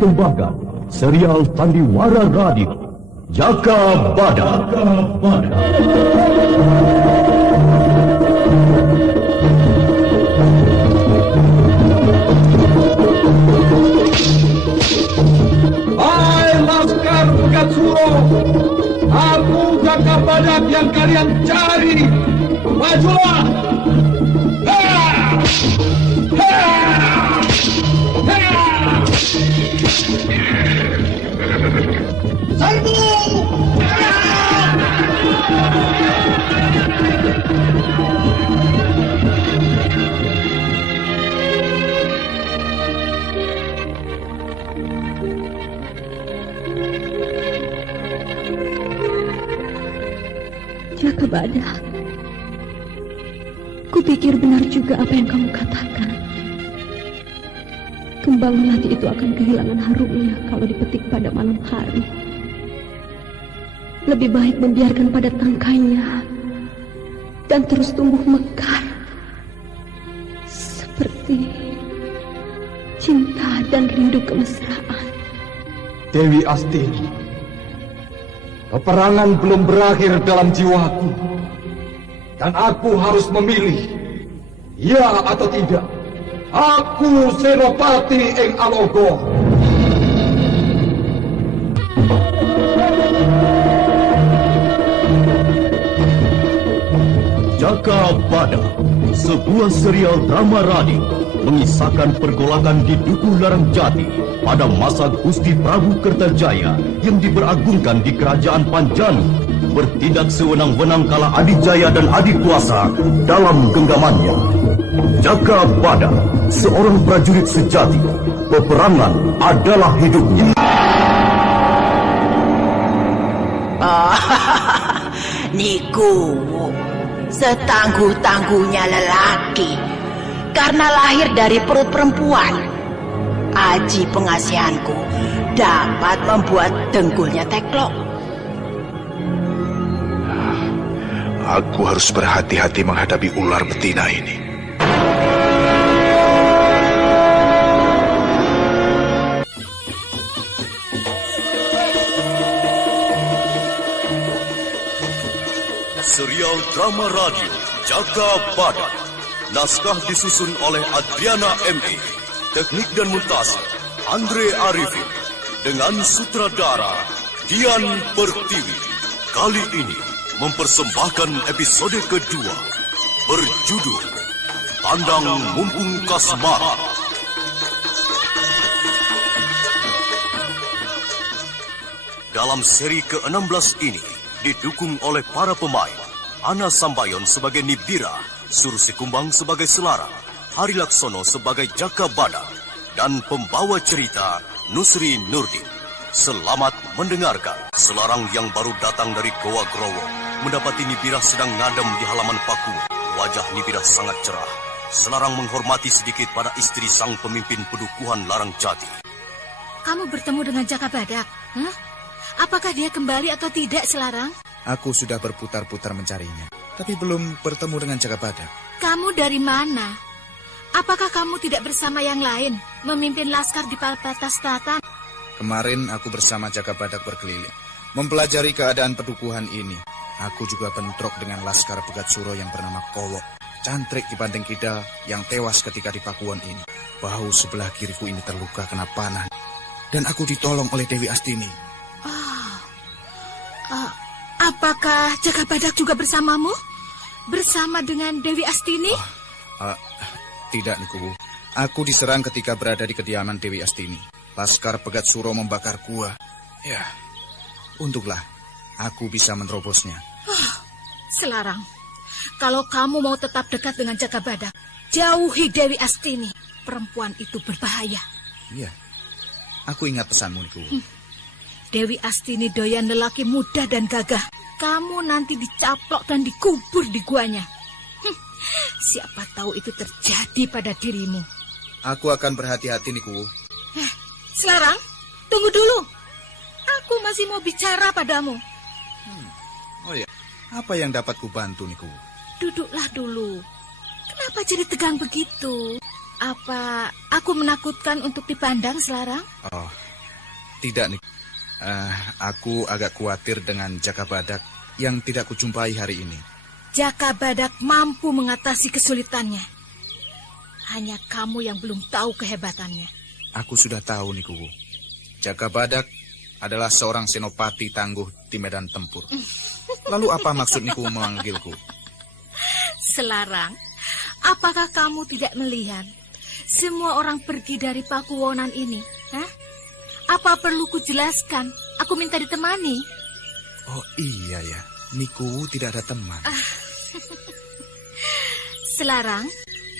mempersembahkan serial Sandiwara Radio Jaka Badak. Hai Laskar Pegat Suro, aku Jaka Badak yang kalian cari. Majulah! Serbu! Jaka Badak, kupikir benar juga apa yang kamu katakan. Kembang melati itu akan kehilangan harumnya kalau dipetik pada malam hari. Lebih baik membiarkan pada tangkainya dan terus tumbuh mekar seperti cinta dan rindu kemesraan. Dewi Astini, peperangan belum berakhir dalam jiwaku, dan aku harus memilih, ya atau tidak. Aku Senopati ing Alogo. Jaka Badak, sebuah serial drama radio mengisahkan pergolakan di Dukuh Larang Jati pada masa Gusti Prabu Kertajaya yang diberagungkan di Kerajaan Panjanu, bertindak sewenang-wenang kala Adijaya dan Adikuasa dalam genggamannya. Jaka Badak, seorang prajurit sejati, peperangan adalah hidupnya. Niku setangguh-tangguhnya lelaki karena lahir dari perut perempuan. Aji pengasihanku dapat membuat dengkulnya teklok. Aku harus berhati-hati menghadapi ular betina ini. Serial drama radio Jaka Badak. Naskah disusun oleh Adriana M.E. Teknik dan montase Andre Arifin. Dengan sutradara Dian Pertiwi. Kali ini mempersembahkan episode kedua berjudul Tandang Mumpung Kasmara. Dalam seri ke-16 ini didukung oleh para pemain Ana Sambayon sebagai Nibira, Sursi Kumbang sebagai Selarang, Hari Laksono sebagai Jaka Badak, dan pembawa cerita Nusri Nurdin. Selamat mendengarkan. Selarang yang baru datang dari Goa Growo mendapati Nibira sedang ngadem di halaman paku. Wajah Nibira sangat cerah. Selarang menghormati sedikit pada istri sang pemimpin pedukuhan Larang Jati. Kamu bertemu dengan Jaka Badak? Apakah dia kembali atau tidak, Selarang? Aku sudah berputar-putar mencarinya, tapi belum bertemu dengan Jaka Badak. Kamu dari mana? Apakah kamu tidak bersama yang lain, memimpin laskar di Palpatas Selatan? Kemarin aku bersama Jaka Badak berkeliling, mempelajari keadaan pedukuhan ini. Aku juga bentrok dengan laskar Pegat Suro yang bernama Kowo, Cantrik di Bandeng Kidal yang tewas ketika di pakuan ini. Bahu sebelah kiriku ini terluka kena panah, dan aku ditolong oleh Dewi Astini. Apakah Jaka Badak juga bersamamu? Bersama dengan Dewi Astini? Tidak, Niku. Aku diserang ketika berada di kediaman Dewi Astini. Laskar Pegat Suro membakar gua. Ya, untunglah aku bisa menerobosnya. Selarang, kalau kamu mau tetap dekat dengan Jaka Badak, jauhi Dewi Astini. Perempuan itu berbahaya. Iya, aku ingat pesanmu, Niku. Dewi Astini doyan lelaki muda dan gagah. Kamu nanti dicaplok dan dikubur di guanya. Siapa tahu itu terjadi pada dirimu. Aku akan berhati-hati, Niku. Selarang, tunggu dulu. Aku masih mau bicara padamu. Oh ya, apa yang dapat kubantu, Niku? Duduklah dulu. Kenapa jadi tegang begitu? Apa aku menakutkan untuk dipandang, Selarang? Oh, Tidak, Niku. Aku agak khawatir dengan Jaka Badak yang tidak kujumpai hari ini. Jaka Badak mampu mengatasi kesulitannya. Hanya kamu yang belum tahu kehebatannya. Aku sudah tahu, Niku. Jaka Badak adalah seorang senopati tangguh di medan tempur. Lalu apa maksud Niku memanggilku? Selarang, apakah kamu tidak melihat semua orang pergi dari Pakuwonan ini? Hah? Apa perlu kujelaskan? Aku minta ditemani. Oh iya ya, Niku tidak ada teman. Selarang,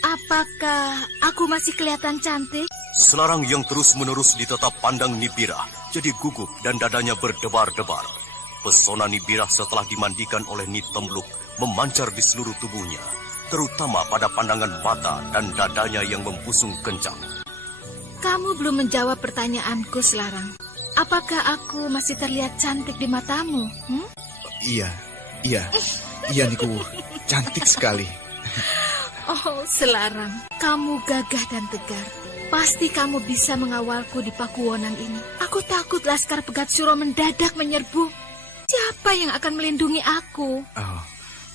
apakah aku masih kelihatan cantik? Selarang yang terus-menerus ditetap pandang Nibira jadi gugup dan dadanya berdebar-debar. Pesona Nibira setelah dimandikan oleh Ni Temluk memancar di seluruh tubuhnya, terutama pada pandangan mata dan dadanya yang membusung kencang. Kamu belum menjawab pertanyaanku, Selarang. Apakah aku masih terlihat cantik di matamu? Iya Niku, cantik sekali. Oh, Selarang, kamu gagah dan tegar. Pasti kamu bisa mengawalku di Pakuwonan ini. Aku takut Laskar Pegat Suro mendadak menyerbu. Siapa yang akan melindungi aku? Oh,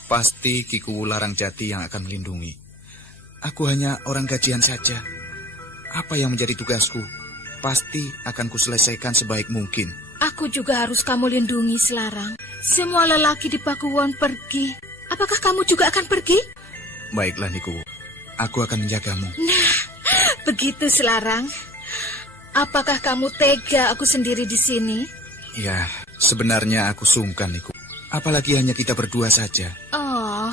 pasti Kiku Larang Jati yang akan melindungi. Aku hanya orang gajian saja. Apa yang menjadi tugasku, pasti akan kuselesaikan sebaik mungkin. Aku juga harus kamu lindungi, Selarang. Semua lelaki di Pakuwon pergi. Apakah kamu juga akan pergi? Baiklah, Niku. Aku akan menjagamu. Nah, begitu, Selarang. Apakah kamu tega aku sendiri di sini? Ya, sebenarnya aku sungkan, Niku. Apalagi hanya kita berdua saja. Oh,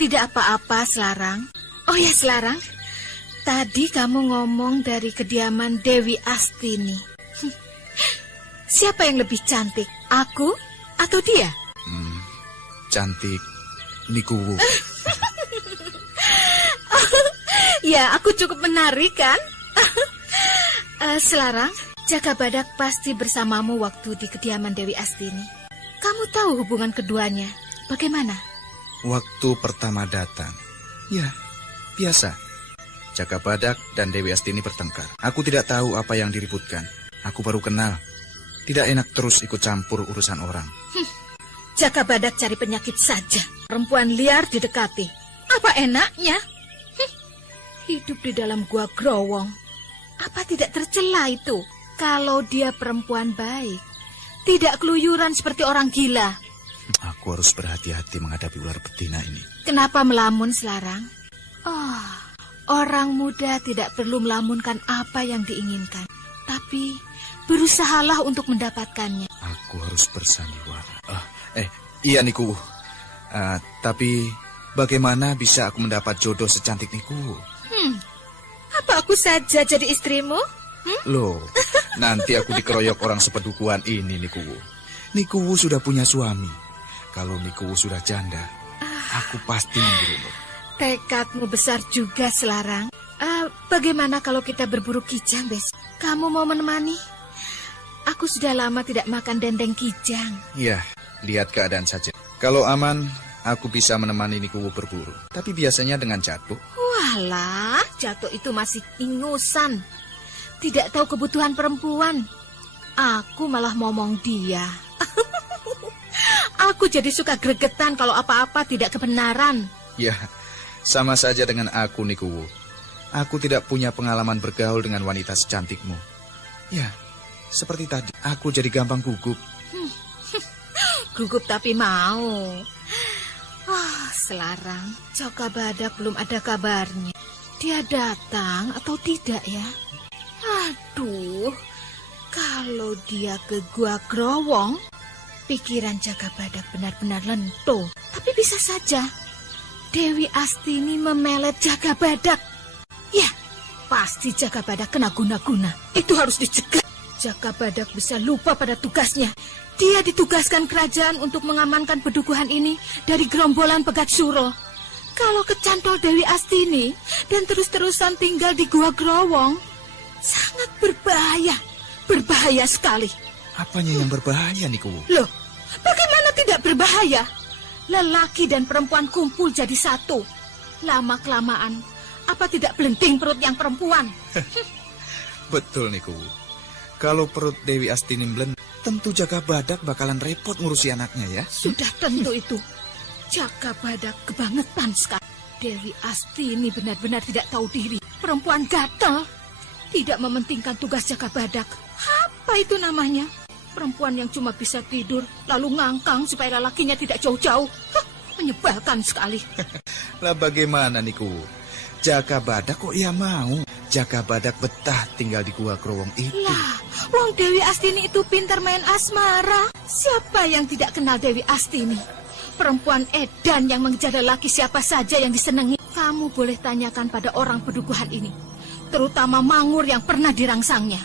tidak apa-apa, Selarang. Oh ya, Selarang. Tadi kamu ngomong dari kediaman Dewi Astini. Siapa yang lebih cantik? Aku atau dia? Cantik Niku. Ya, aku cukup menarik kan? Selarang, Jaka Badak pasti bersamamu waktu di kediaman Dewi Astini. Kamu tahu hubungan keduanya? Bagaimana? Waktu pertama datang, ya, biasa. Jaka Badak dan Dewi Astini bertengkar. Aku tidak tahu apa yang diributkan. Aku baru kenal. Tidak enak terus ikut campur urusan orang. Jaka Badak cari penyakit saja. Perempuan liar didekati. Apa enaknya? Hidup di dalam gua growong. Apa tidak tercela itu? Kalau dia perempuan baik, tidak keluyuran seperti orang gila. Aku harus berhati-hati menghadapi ular betina ini. Kenapa melamun, Selarang? Oh, orang muda tidak perlu melamunkan apa yang diinginkan, tapi berusahalah untuk mendapatkannya. Aku harus bersandiwara. Iya, Niku. Tapi bagaimana bisa aku mendapat jodoh secantik Niku? Apa aku saja jadi istrimu? Loh, nanti aku dikeroyok orang sepedukuhan ini, Niku. Niku sudah punya suami. Kalau Niku sudah janda, aku pasti memburumu. Tekadmu besar juga, Selarang. Bagaimana kalau kita berburu kijang, Bes? Kamu mau menemani? Aku sudah lama tidak makan dendeng kijang. Ya, lihat keadaan saja. Kalau aman, aku bisa menemani Niku berburu. Tapi biasanya dengan jatuh. Walah, jatuh itu masih ingusan. Tidak tahu kebutuhan perempuan. Aku malah ngomong dia. Aku jadi suka gregetan kalau apa-apa tidak kebenaran. Ya, sama saja dengan aku, Niku. Aku tidak punya pengalaman bergaul dengan wanita secantikmu. Ya, seperti tadi, aku jadi gampang gugup. Gugup tapi mau. Selarang, Jaka Badak belum ada kabarnya. Dia datang atau tidak ya? Aduh, kalau dia ke Gua Growong, pikiran Jaka Badak benar-benar lento. Tapi bisa saja Dewi Astini memelet Jaka Badak. Ya, pasti Jaka Badak kena guna-guna. Itu harus dicegah. Jaka Badak bisa lupa pada tugasnya. Dia ditugaskan kerajaan untuk mengamankan pedukuhan ini dari gerombolan Pegat Suro. Kalau kecantol Dewi Astini dan terus-terusan tinggal di Gua Growong, sangat berbahaya. Berbahaya sekali. Apanya yang berbahaya, Niku? Loh, bagaimana tidak berbahaya? Lelaki dan perempuan kumpul jadi satu. Lama-kelamaan, apa tidak belenting perut yang perempuan? Betul, Niku. Kalau perut Dewi Astini melen, tentu Jaka Badak bakalan repot ngurusi anaknya ya. Sudah tentu itu. Jaka Badak kebangetan sekali. Dewi Astini benar-benar tidak tahu diri. Perempuan gatel. Tidak mementingkan tugas Jaka Badak. Apa itu namanya? Perempuan yang cuma bisa tidur lalu ngangkang supaya lelakinya tidak jauh-jauh. Menyebalkan sekali. Lah bagaimana Niku? Jaka Badak kok ia mau? Jaka Badak betah tinggal di Gua Growong itu. Lah, wong Dewi Astini itu pintar main asmara. Siapa yang tidak kenal Dewi Astini? Perempuan edan yang mengejar lelaki siapa saja yang disenangi. Kamu boleh tanyakan pada orang pedukuhan ini, terutama Mangur yang pernah dirangsangnya.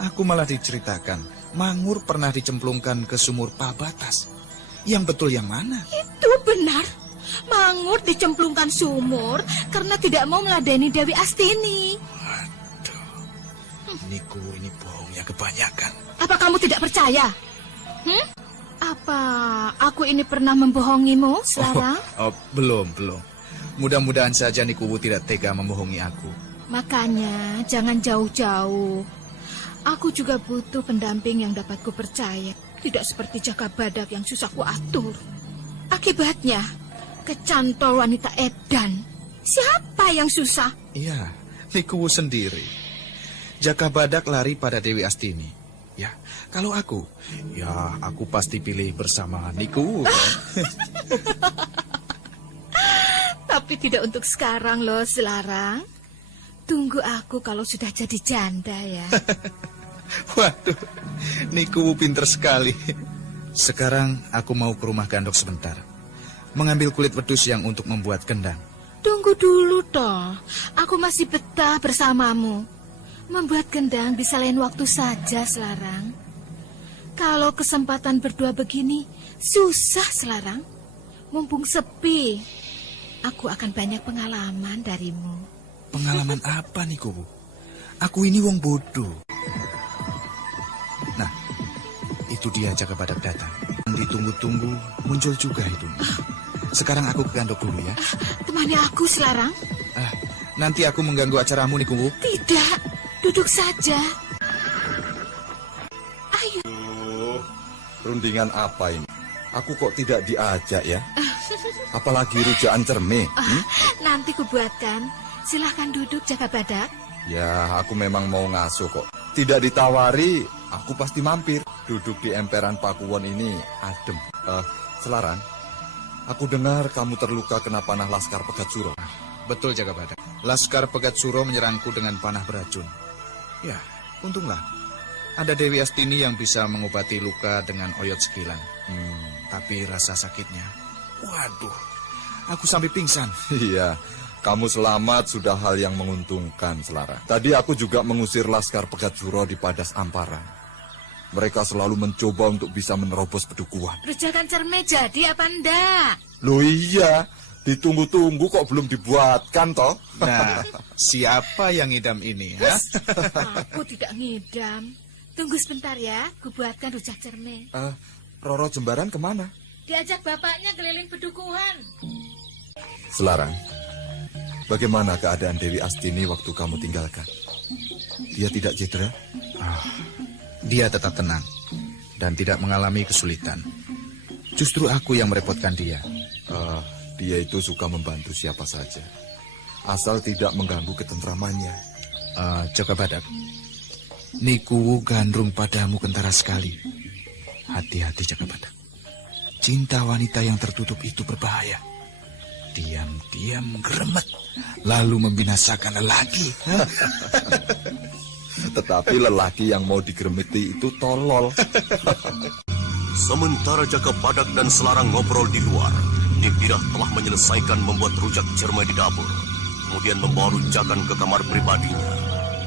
Aku malah diceritakan, Mangur pernah dicemplungkan ke sumur Pabatas. Yang betul yang mana? Itu benar. Mangur dicemplungkan sumur karena tidak mau meladeni Dewi Astini. Waduh, Niku ini bohongnya kebanyakan. Apa kamu tidak percaya? Apa aku ini pernah membohongimu, Selarang? Belum. Mudah-mudahan saja Niku tidak tega membohongi aku. Makanya jangan jauh-jauh. Aku juga butuh pendamping yang dapat kupercaya. Tidak seperti Jaka Badak yang susah kuatur. Akibatnya, kecantol wanita edan. Siapa yang susah? Iya, Niku sendiri. Jaka Badak lari pada Dewi Astini. Ya, kalau aku pasti pilih bersama Niku. Tapi tidak untuk sekarang loh, Selarang. Tunggu aku kalau sudah jadi janda ya. Waduh, Niku pinter sekali. Sekarang aku mau ke rumah Gandok sebentar. Mengambil kulit wedus yang untuk membuat kendang. Tunggu dulu toh. Aku masih betah bersamamu. Membuat kendang bisa lain waktu saja, Selarang. Kalau kesempatan berdua begini, susah, Selarang. Mumpung sepi, aku akan banyak pengalaman darimu. Pengalaman apa, Niku? Aku ini wong bodoh. Nah, itu dia Jaka Badak datang. Ditunggu-tunggu, muncul juga hidungnya. Sekarang aku ke Gandok dulu ya. Temani aku, Selarang. Nanti aku mengganggu acaramu, Niku. Tidak, duduk saja. Ayo. Rundingan apa ini? Aku kok tidak diajak ya? Apalagi rujaan cerme. Nanti kubuatkan. Silahkan duduk, Jaka Badak. Ya, aku memang mau ngasuh kok. Tidak ditawari, aku pasti mampir. Duduk di emperan Pakuwon ini adem. Selarang, aku dengar kamu terluka kena panah Laskar Pegat Suro. Betul, Jaka Badak. Laskar Pegat Suro menyerangku dengan panah beracun. Ya, untunglah. Ada Dewi Astini yang bisa mengobati luka dengan oyot sekilan. Tapi rasa sakitnya, waduh, aku sampai pingsan. Iya, kamu selamat sudah hal yang menguntungkan, Selarang. Tadi aku juga mengusir Laskar Pegat Suro di Padas Ampara. Mereka selalu mencoba untuk bisa menerobos pedukuhan. Rujakan cerme jadi apa enggak? Loh iya, ditunggu-tunggu kok belum dibuatkan toh? Nah, siapa yang ngidam ini? Ha? Aku tidak ngidam. Tunggu sebentar ya, kubuatkan rujak cerme. Roro Jembaran kemana? Diajak bapaknya keliling pedukuhan. Selarang, bagaimana keadaan Dewi Astini waktu kamu tinggalkan? Dia tidak cedera? Dia tetap tenang dan tidak mengalami kesulitan. Justru aku yang merepotkan dia. Dia itu suka membantu siapa saja, asal tidak mengganggu ketentramannya. Jaka Badak, Niku gandrung padamu kentara sekali. Hati-hati, Jaka Badak. Cinta wanita yang tertutup itu berbahaya. Diam-diam geremet, lalu membinasakan lelaki. Tetapi lelaki yang mau digeremeti itu tolol. Sementara Jaka Badak dan Selarang ngobrol di luar, Nibirah telah menyelesaikan membuat rujak cerme di dapur. Kemudian membawa rujakan ke kamar pribadinya.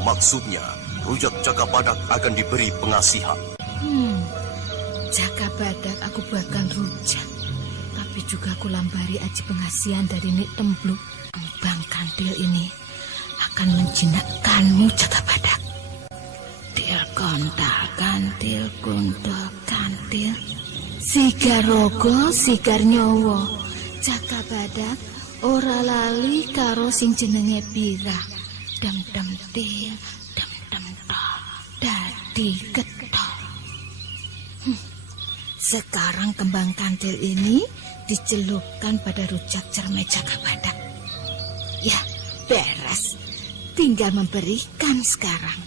Maksudnya, rujak Jaka Badak akan diberi pengasihan. Jaka Badak aku buatkan rujak. Tapi juga aku lambari aji pengasihan dari Nik Tembluk. Bang Kantil ini akan menjinakkanmu, Jaka Badak. Til kontak kantil kuntuk kantil. Sigar rogo, sigar nyowo. Jaka Badak ora lali karo sing jenenge Birah. Dem dem til, dem dem tok. diketol. Sekarang kembang kantil ini dicelupkan pada rujak cermai Jagabadak. Ya, beres. Tinggal memberikan sekarang.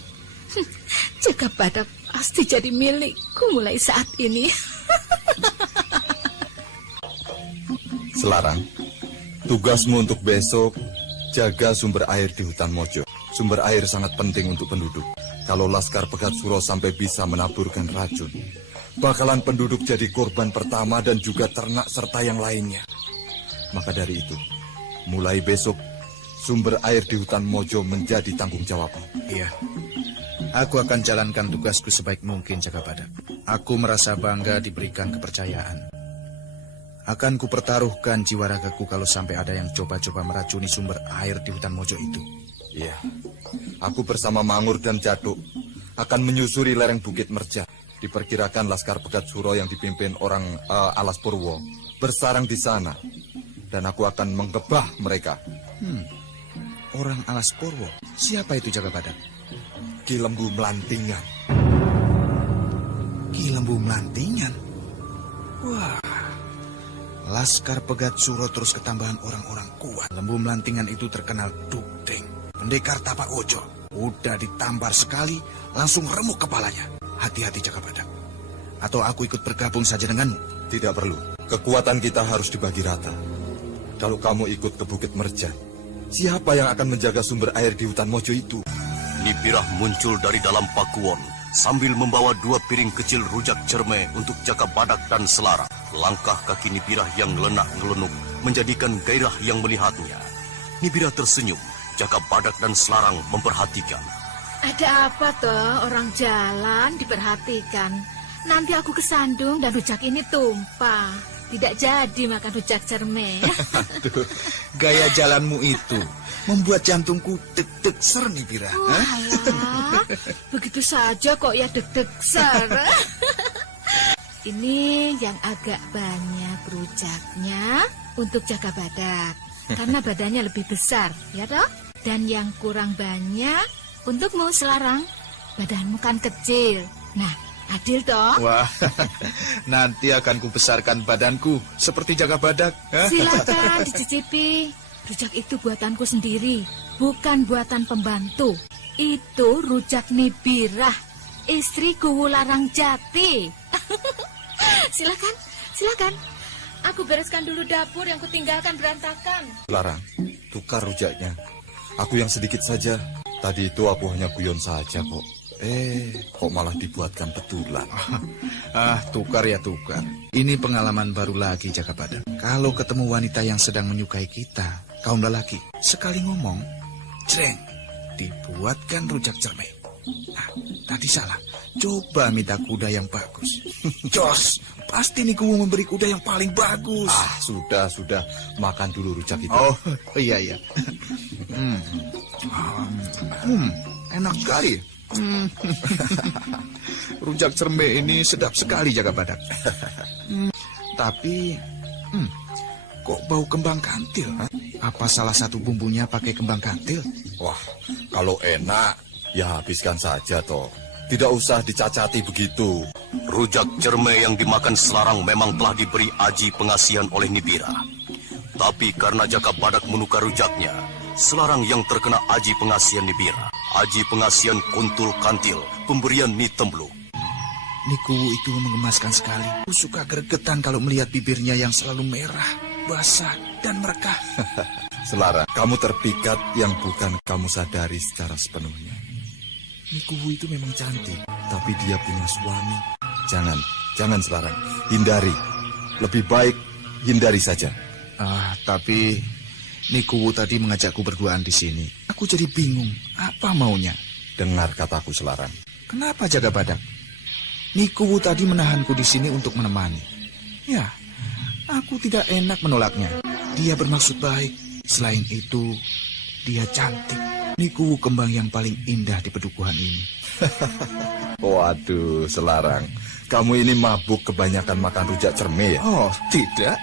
Jagabadak pasti jadi milikku mulai saat ini. Selarang, tugasmu untuk besok jaga sumber air di hutan Mojo. Sumber air sangat penting untuk penduduk. Kalau Laskar Pegat Suro sampai bisa menaburkan racun, bakalan penduduk jadi korban pertama dan juga ternak serta yang lainnya. Maka dari itu, mulai besok sumber air di hutan Mojo menjadi tanggung jawabmu. Iya. Aku akan jalankan tugasku sebaik mungkin, Jagabadak. Aku merasa bangga diberikan kepercayaan. Akan kupertaruhkan jiwa ragaku kalau sampai ada yang coba-coba meracuni sumber air di hutan Mojo itu. Iya. Aku bersama Mangur dan Jaduk akan menyusuri lereng Bukit Merja. Diperkirakan Laskar Pegat Suro yang dipimpin orang Alas Purwo bersarang di sana. Dan aku akan menggebah mereka. Orang Alas Purwo? Siapa itu, Jagabadak? Ki Lembu Melantingan. Ki Lembu Melantingan? Wah, Laskar Pegat Suro terus ketambahan orang-orang kuat. Lembu Melantingan itu terkenal dukdeng, pendekar tapak ojo. Udah ditampar sekali, langsung remuk kepalanya. Hati-hati, Jagabadak. Atau aku ikut bergabung saja denganmu? Tidak perlu. Kekuatan kita harus dibagi rata. Kalau kamu ikut ke Bukit Merja, siapa yang akan menjaga sumber air di hutan Mojo itu? Nibirah muncul dari dalam pakuwon sambil membawa 2 piring kecil rujak cermai untuk Jagabadak dan Selarang. Langkah kaki Nibirah yang lenak-ngelunuk menjadikan gairah yang melihatnya. Nibirah tersenyum, Jagabadak dan Selarang memperhatikan. Ada apa toh orang jalan diperhatikan? Nanti aku kesandung dan rujak ini tumpah. Tidak jadi makan rujak cermai. Aduh, gaya jalanmu itu membuat jantungku deg-deg ser, Nibirah. Walah, begitu saja kok ya deg-deg ser. Ini yang agak banyak rujaknya untuk Jagabadak, karena badannya lebih besar, ya toh? Dan yang kurang banyak untukmu, Selarang. Badanmu kan kecil. Nah, adil toh? Wah, nanti akan kubesarkan badanku seperti Jagabadak. Silakan dicicipi. Rujak itu buatanku sendiri, bukan buatan pembantu. Itu rujak Nibirah, istri Kuwularang Jati. Silakan, silakan. Aku bereskan dulu dapur yang kutinggalkan berantakan. Larang, tukar rujaknya. Aku yang sedikit saja. Tadi itu aku hanya guyon saja kok. Kok malah dibuatkan betulan. Tukar ya tukar. Ini pengalaman baru lagi, Jagabadak. Kalau ketemu wanita yang sedang menyukai kita, kaum lelaki, sekali ngomong, jreng, dibuatkan rujak cermai. Nah, tadi salah. Coba minta kuda yang bagus. Jos, pasti Nikuwu memberi kuda yang paling bagus. Sudah. Makan dulu rujak itu. Oh, iya. Enak sekali. Rujak cermai ini sedap sekali, Jagabadak. Tapi, kok bau kembang kantil? Apa salah satu bumbunya pakai kembang kantil? Wah, kalau enak, ya habiskan saja toh. Tidak usah dicacati begitu. Rujak cermai yang dimakan Selarang memang telah diberi aji pengasihan oleh Nibirah. Tapi karena Jagabadak menukar rujaknya, Selarang yang terkena aji pengasihan Nibirah. Aji pengasihan kuntul kantil, pemberian Ni Tembluk. Nikuwu itu menggemaskan sekali. Aku suka gregetan kalau melihat bibirnya yang selalu merah, basah, dan merekah. Selarang, kamu terpikat yang bukan kamu sadari secara sepenuhnya. Nikuwu itu memang cantik, tapi dia punya suami. Jangan Selarang, hindari. Lebih baik hindari saja. Tapi Nikuwu tadi mengajakku berduaan di sini. Aku jadi bingung, apa maunya? Dengar kataku, Selarang. Kenapa, Jagabadak? Nikuwu tadi menahanku di sini untuk menemani. Ya, aku tidak enak menolaknya. Dia bermaksud baik. Selain itu, dia cantik. Nikuwu kembang yang paling indah di pedukuhan ini. Waduh, Selarang. Kamu ini mabuk kebanyakan makan rujak cermai ya? Oh, tidak.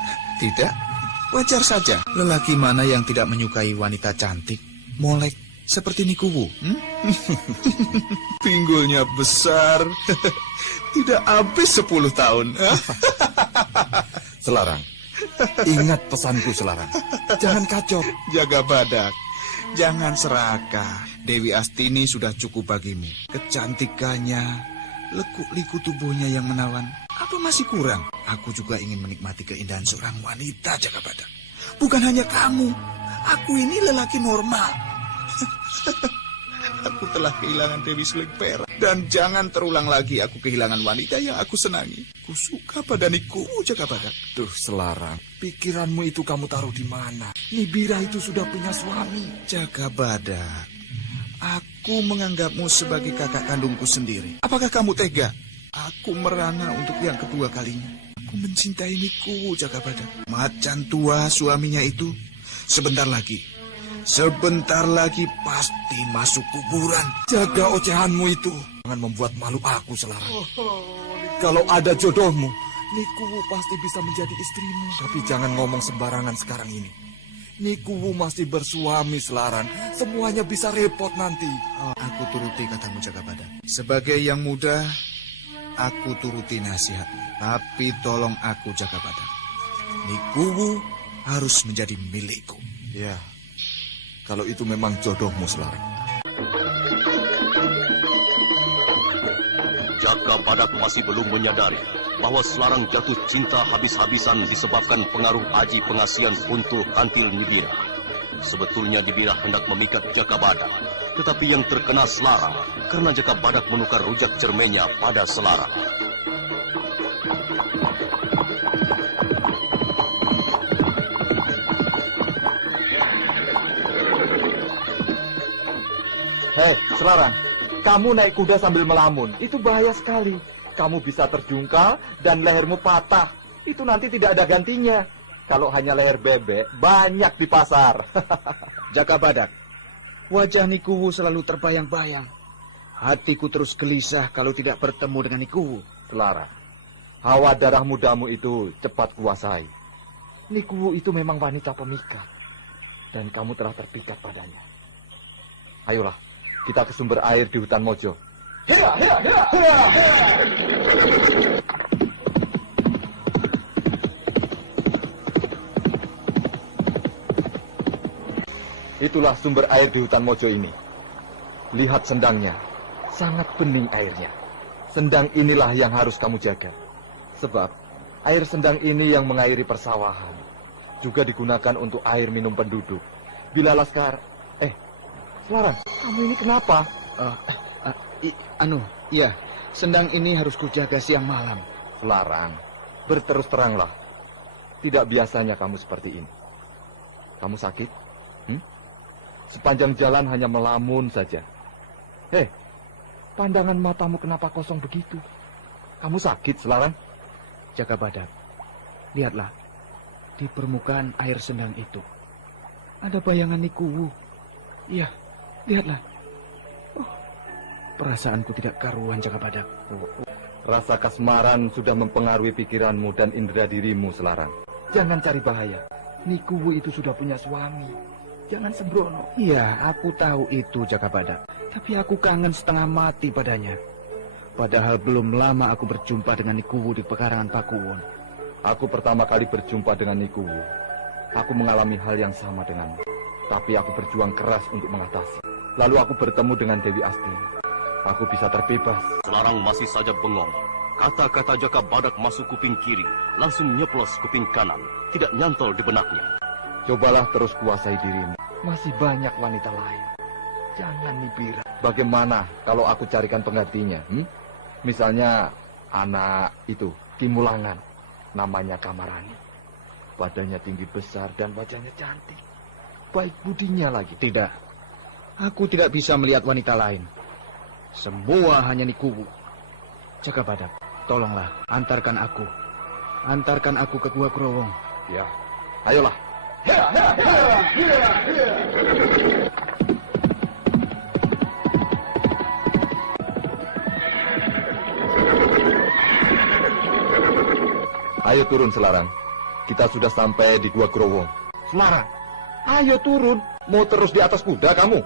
Wajar saja. Lelaki mana yang tidak menyukai wanita cantik, molek, Seperti Nikuwu. Pinggulnya besar. Tidak habis 10 tahun. Selarang, ingat pesanku Selarang. Jangan kacau. Jaga Badak, jangan serakah. Dewi Astini sudah cukup bagimu. Kecantikannya, lekuk-liku tubuhnya yang menawan. Apa masih kurang? Aku juga ingin menikmati keindahan seorang wanita, Jaga Badak. Bukan hanya kamu. Aku ini lelaki normal. Aku telah kehilangan Dewi Seling Perak. Dan jangan terulang lagi aku kehilangan wanita yang aku senangi. Ku suka pada Nikuwu, Jaga Badak. Duh Selarang, pikiranmu itu kamu taruh di mana? Nibira itu sudah punya suami. Jaga Badak, aku menganggapmu sebagai kakak kandungku sendiri. Apakah kamu tega? Aku merana untuk yang kedua kalinya. Aku mencintai Nikuwu, Jaga Badak. Macan tua suaminya itu sebentar lagi pasti masuk kuburan. Jaga ocehanmu itu. Jangan membuat malu aku Selarang. Kalau ada jodohmu, Nikuwu pasti bisa menjadi istrimu. Tapi jangan ngomong sembarangan sekarang ini. Nikuwu masih bersuami Selarang. Semuanya bisa repot nanti. Aku turuti katamu, Jaga Badak. Sebagai yang muda, aku turuti nasihatmu. Tapi tolong aku, Jaga Badak. Nikuwu harus menjadi milikku. Ya, kalau itu memang jodohmu Selarang. Jaka Badak masih belum menyadari bahwa Selarang jatuh cinta habis-habisan disebabkan pengaruh aji pengasihan untuk kantil Nibira. Sebetulnya Nibira hendak memikat Jaka Badak, tetapi yang terkena Selarang karena Jaka Badak menukar rujak cermennya pada Selarang. Hei, Selarang, kamu naik kuda sambil melamun. Itu bahaya sekali. Kamu bisa terjungkal dan lehermu patah. Itu nanti tidak ada gantinya. Kalau hanya leher bebek, banyak di pasar. Jaka Badak, wajah Nikuwu selalu terbayang-bayang. Hatiku terus gelisah kalau tidak bertemu dengan Nikuwu. Selarang, hawa darah mudamu itu cepat kuasai. Nikuwu itu memang wanita pemikat. Dan kamu telah terpikat padanya. Ayolah, kita ke sumber air di hutan Mojo. Itulah sumber air di hutan Mojo ini. Lihat sendangnya, sangat bening airnya. Sendang inilah yang harus kamu jaga. Sebab air sendang ini yang mengairi persawahan. Juga digunakan untuk air minum penduduk. Bila Laskar... Selarang, kamu ini kenapa? Iya, sendang ini harus kujaga siang malam. Selarang, berterus teranglah. Tidak biasanya kamu seperti ini. Kamu sakit? Sepanjang jalan hanya melamun saja. Pandangan matamu kenapa kosong begitu? Kamu sakit, Selarang? Jaka Badak, lihatlah. Di permukaan air sendang itu ada bayangan Nikuwu. Iya, lihatlah. Perasaanku tidak karuan, Jaka Badak. Rasa kasmaran sudah mempengaruhi pikiranmu dan indera dirimu, Selarang. Jangan cari bahaya. Nikuwu itu sudah punya suami. Jangan sembrono. Iya, aku tahu itu, Jaka Badak. Tapi aku kangen setengah mati padanya. Padahal belum lama aku berjumpa dengan Nikuwu di pekarangan Pakuwon. Aku pertama kali berjumpa dengan Nikuwu. Aku mengalami hal yang sama denganmu. Tapi aku berjuang keras untuk mengatasi. Lalu aku bertemu dengan Dewi Astini. Aku bisa terbebas. Selarang masih saja bengong. Kata-kata Jaka Badak masuk kuping kiri, langsung nyeplos kuping kanan. Tidak nyantol di benaknya. Cobalah terus kuasai dirimu. Masih banyak wanita lain. Jangan Nibira. Bagaimana kalau aku carikan penggantinya? Misalnya anak itu, Kimulangan. Namanya Kamarani. Badannya tinggi besar dan wajahnya cantik. Baik budinya lagi. Tidak. Aku tidak bisa melihat wanita lain. Semua hanya Nikuwu. Jaka Badak, tolonglah antarkan aku. Antarkan aku ke Gua Growong. Ya, ayolah. Ayo turun, Selarang. Kita sudah sampai di Gua Growong. Selarang, Ayo turun. Mau terus di atas kuda kamu?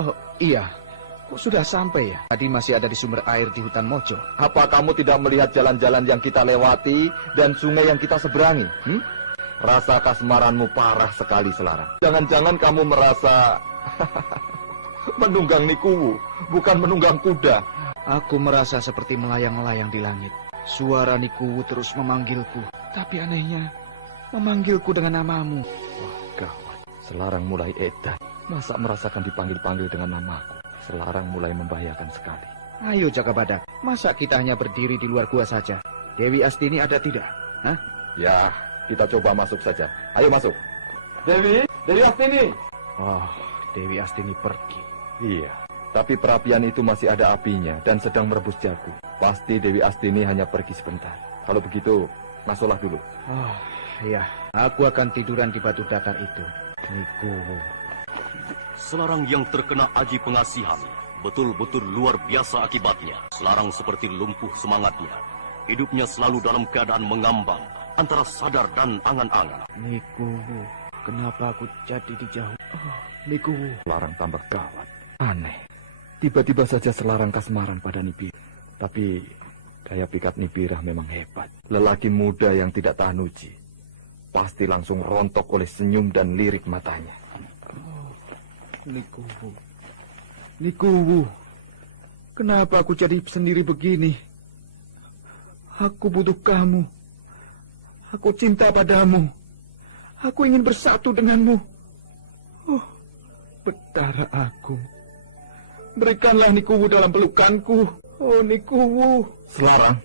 Oh, iya. Kok sudah sampai ya? Tadi masih ada di sumber air di hutan Mojo. Apa kamu tidak melihat jalan-jalan yang kita lewati dan sungai yang kita seberangi? Rasa kasmaranmu parah sekali, Selarang. Jangan-jangan kamu merasa menunggang Nikuwu, bukan menunggang kuda. Aku merasa seperti melayang-layang di langit. Suara Nikuwu terus memanggilku. Tapi anehnya, memanggilku dengan namamu. Wah, gawat. Selarang mulai edan. Masa merasakan dipanggil-panggil dengan namaku? Selarang mulai membahayakan sekali. Ayo Jaka Badak, masa kita hanya berdiri di luar gua saja? Dewi Astini ada tidak? Hah? Ya, kita coba masuk saja. Ayo masuk. Dewi Astini. Oh, Dewi Astini pergi. Iya, tapi perapian itu masih ada apinya dan sedang merebus jagung. Pasti Dewi Astini hanya pergi sebentar. Kalau begitu, masuklah dulu. Oh, iya. Aku akan tiduran di batu datar itu. Nikuwu. Selarang yang terkena aji pengasihan betul-betul luar biasa akibatnya. Selarang seperti lumpuh semangatnya. Hidupnya selalu dalam keadaan mengambang antara sadar dan angan-angan. Nikuwu, kenapa aku jadi dijauh? Oh, Nikuwu. Selarang tambah gawat. Aneh. Tiba-tiba saja Selarang kasmaran pada Nibirah. Tapi daya pikat Nibirah memang hebat. Lelaki muda yang tidak tahan uji. Pasti langsung rontok oleh senyum dan lirik matanya. Nikuwu. Nikuwu. Kenapa aku jadi sendiri begini? Aku butuh kamu. Aku cinta padamu. Aku ingin bersatu denganmu. Oh, betara aku. Berikanlah Nikuwu dalam pelukanku. Oh, Nikuwu. Selarang,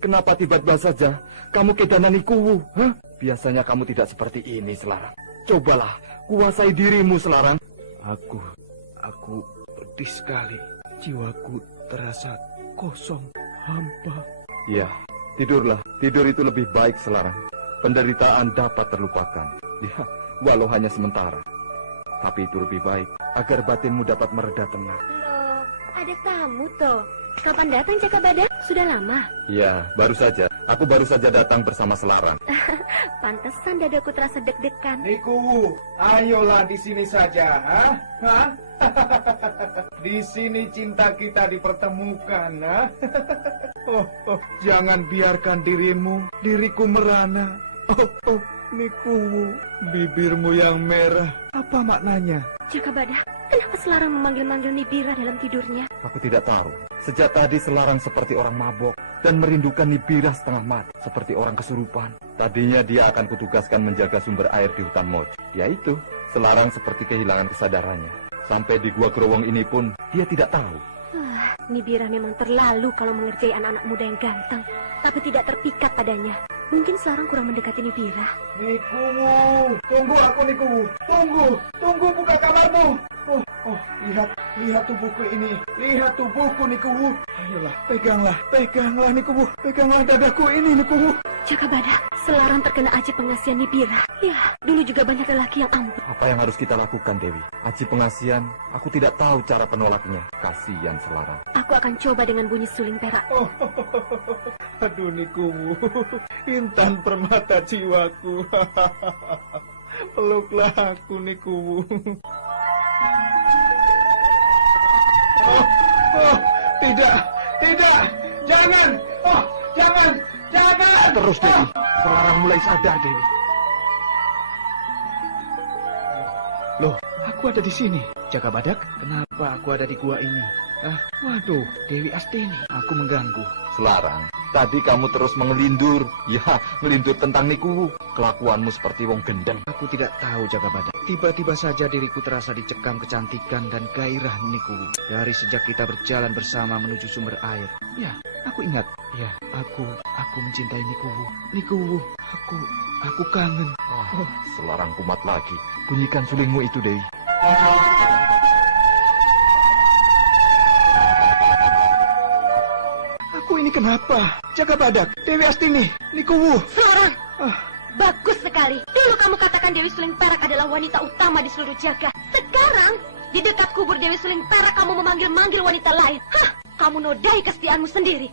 kenapa tiba-tiba saja kamu kedanan Nikuwu? Hah? Biasanya kamu tidak seperti ini, Selarang. Cobalah, kuasai dirimu, Selarang. Aku pedih sekali. Jiwaku terasa kosong, hampa. Ya, tidurlah. Tidur itu lebih baik, Selarang. Penderitaan dapat terlupakan. Ya, walau hanya sementara. Tapi itu lebih baik, agar batinmu dapat mereda tenang. Loh, ada tamu toh. Kapan datang Jaka Badak? Sudah lama. Ya, baru saja. Aku baru saja datang bersama Selarang. Pantesan dadaku terasa deg-degan. Nikuwu, ayolah di sini saja, Hah? Di sini cinta kita dipertemukan, jangan biarkan diriku merana. Nikuwu, bibirmu yang merah. Apa maknanya? Jaka Badak, kenapa Selarang memanggil-manggil Nibirah dalam tidurnya? Aku tidak tahu. Sejak tadi Selarang seperti orang mabok dan merindukan Nibirah setengah mati, seperti orang kesurupan. Tadinya dia akan kutugaskan menjaga sumber air di hutan Mojo. Ya itu, Selarang seperti kehilangan kesadarannya. Sampai di gua Growong ini pun dia tidak tahu. Nibirah memang terlalu kalau mengerjai anak-anak muda yang ganteng, tapi tidak terpikat padanya. Mungkin Selarang kurang mendekati Nibirah. Nikuwu, tunggu aku Nikuwu. Tunggu buka kamarmu. Lihat tubuhku ini. Lihat tubuhku Nikuwu. Ayolah, peganglah Nikuwu. Peganglah dadaku ini Nikuwu. Jaka Badak, Selarang terkena aji pengasihan Nibirah. Ya, dulu juga banyak lelaki yang ampuh. Apa yang harus kita lakukan, Dewi? Aji pengasihan, aku tidak tahu cara penolaknya. Kasihan Selarang. Aku akan coba dengan bunyi suling perak. Aduh Nikuwu, intan permata jiwaku. Peluklah aku Nikuwu. Tidak, jangan. Jangan. Terus Dewi, Selarang mulai sadar Dewi. Loh, aku ada di sini. Jaka Badak, kenapa aku ada di gua ini? Waduh, Dewi Astini, aku mengganggu. Selarang, tadi kamu terus mengelindur. Ya, ngelindur tentang Nikuwu. Kelakuanmu seperti wong gendeng. Aku tidak tahu Jaka Badak. Tiba-tiba saja diriku terasa dicekam kecantikan dan gairah Nikuwu. Dari sejak kita berjalan bersama menuju sumber air. Ya, aku ingat. Ya, aku mencintai Nikuwu. Nikuwu, aku kangen. Selarang kumat lagi. Bunyikan sulingmu itu, Dewi. Aku ini kenapa? Jaka Badak, Dewi Astini, Nikuwu. Selarang! Bagus sekali. Dulu kamu katakan Dewi Suling Perak adalah wanita utama di seluruh jagat. Sekarang, di dekat kubur Dewi Suling Perak kamu memanggil-manggil wanita lain. Kamu nodai kesetiaanmu sendiri.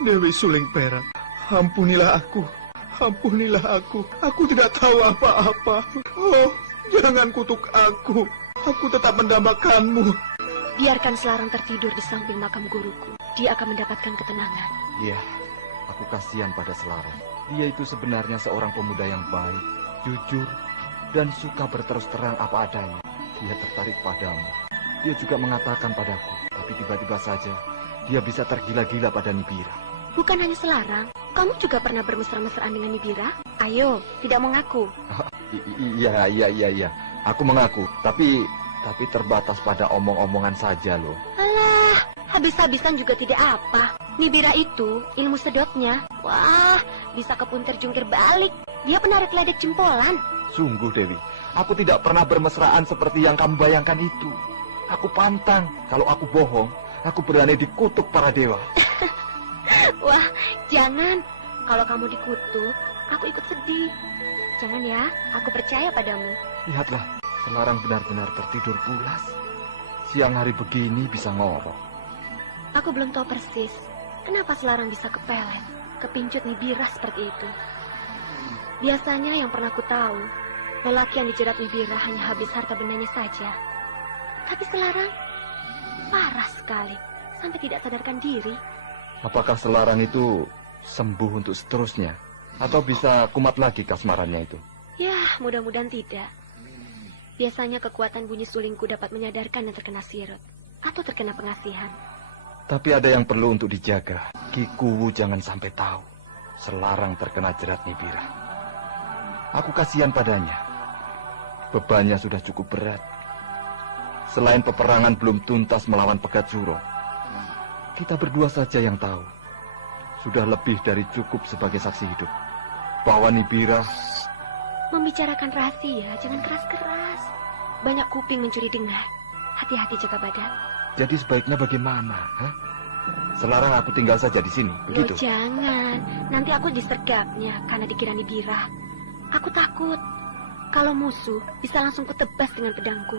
Dewi Suling Perak, ampunilah aku. Ampunilah aku. Aku tidak tahu apa-apa. Oh, jangan kutuk aku. Aku tetap mendambakanmu. Biarkan Selarang tertidur di samping makam guruku. Dia akan mendapatkan ketenangan. Iya, aku kasihan pada Selarang. Dia itu sebenarnya seorang pemuda yang baik, jujur, dan suka berterus terang apa adanya. Dia tertarik padamu. Dia juga mengatakan padaku, tapi tiba-tiba saja dia bisa tergila-gila pada Nibira. Bukan hanya Selarang, kamu juga pernah bermesra-mesraan dengan Nibira? Ayo, tidak mau ngaku. Iya. Aku mengaku, tapi terbatas pada omong-omongan saja loh. Alah, habis-habisan juga tidak apa. Nibira itu ilmu sedotnya, wah, bisa kepuntir jungkir balik. Dia penarik ledek jempolan. Sungguh Dewi, aku tidak pernah bermesraan seperti yang kamu bayangkan itu. Aku pantang, kalau aku bohong, aku berani dikutuk para dewa. Wah, jangan. Kalau kamu dikutuk, aku ikut sedih. Jangan ya, aku percaya padamu. Lihatlah, Selarang benar-benar tertidur pulas. Siang hari begini bisa ngorok. Aku belum tahu persis kenapa Selarang bisa kepelet, kepincut Nibira seperti itu. Biasanya yang pernah ku tahu, lelaki yang dijerat Nibira hanya habis harta bendanya saja. Tapi Selarang parah sekali, sampai tidak sadarkan diri. Apakah Selarang itu sembuh untuk seterusnya? Atau bisa kumat lagi kasmarannya itu? Ya, mudah-mudahan tidak. Biasanya kekuatan bunyi sulingku dapat menyadarkan yang terkena sirut atau terkena pengasihan. Tapi ada yang perlu untuk dijaga. Ki Kuwu jangan sampai tahu Selarang terkena jerat Nibira. Aku kasihan padanya. Bebannya sudah cukup berat. Selain peperangan belum tuntas melawan Pegat Suro, kita berdua saja yang tahu. Sudah lebih dari cukup sebagai saksi hidup bahwa Nibira... Membicarakan rahasia, jangan keras-keras. Banyak kuping mencuri dengar. Hati-hati jaga badan. Jadi sebaiknya bagaimana? Hah? Selarang aku tinggal saja di sini, begitu? Loh, jangan. Nanti aku disergapnya karena dikira Nibira. Aku takut. Kalau musuh, bisa langsung kutebas dengan pedangku.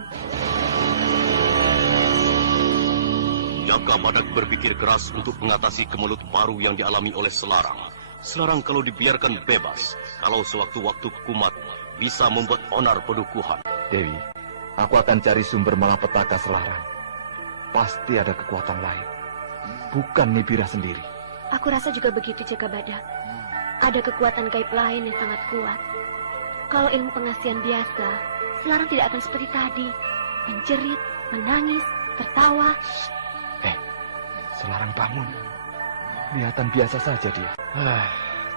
Jaka Badak berpikir keras untuk mengatasi kemelut baru yang dialami oleh Selarang. Selarang kalau dibiarkan bebas, kalau sewaktu-waktu kumat, bisa membuat onar pedukuhan. Dewi, aku akan cari sumber malapetaka Selarang. Pasti ada kekuatan lain. Bukan Nibira sendiri. Aku rasa juga begitu, Jaka Badak. Ada kekuatan gaib lain yang sangat kuat. Kalau ilmu pengasihan biasa, Selarang tidak akan seperti tadi. Menjerit, menangis, tertawa. Selarang bangun. Kelihatan biasa saja dia.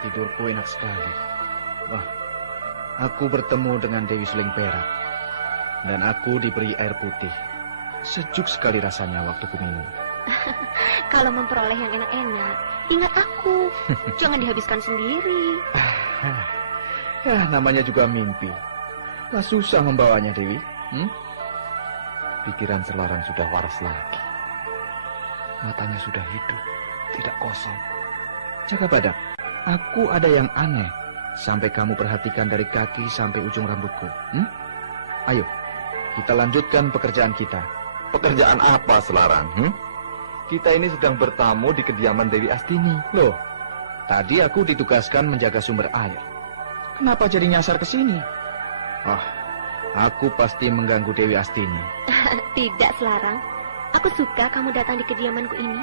Tidurku enak sekali. Wah, aku bertemu dengan Dewi Suling Perak. Dan aku diberi air putih. Sejuk sekali rasanya waktu ku minum. Kalau memperoleh yang enak-enak, ingat aku. Jangan dihabiskan sendiri. Ya, namanya juga mimpi. Lah susah membawanya, Dewi. Pikiran Selarang sudah waras lagi. Matanya sudah hidup, tidak kosong. Jaka Badak, aku ada yang aneh. Sampai kamu perhatikan dari kaki sampai ujung rambutku. Ayo, kita lanjutkan pekerjaan kita. Pekerjaan apa Selarang? Kita ini sedang bertamu di kediaman Dewi Astini. Loh, tadi aku ditugaskan menjaga sumber air. Kenapa jadi nyasar ke sini? Aku pasti mengganggu Dewi Astini. Tidak, Selarang. Aku suka kamu datang di kediamanku ini,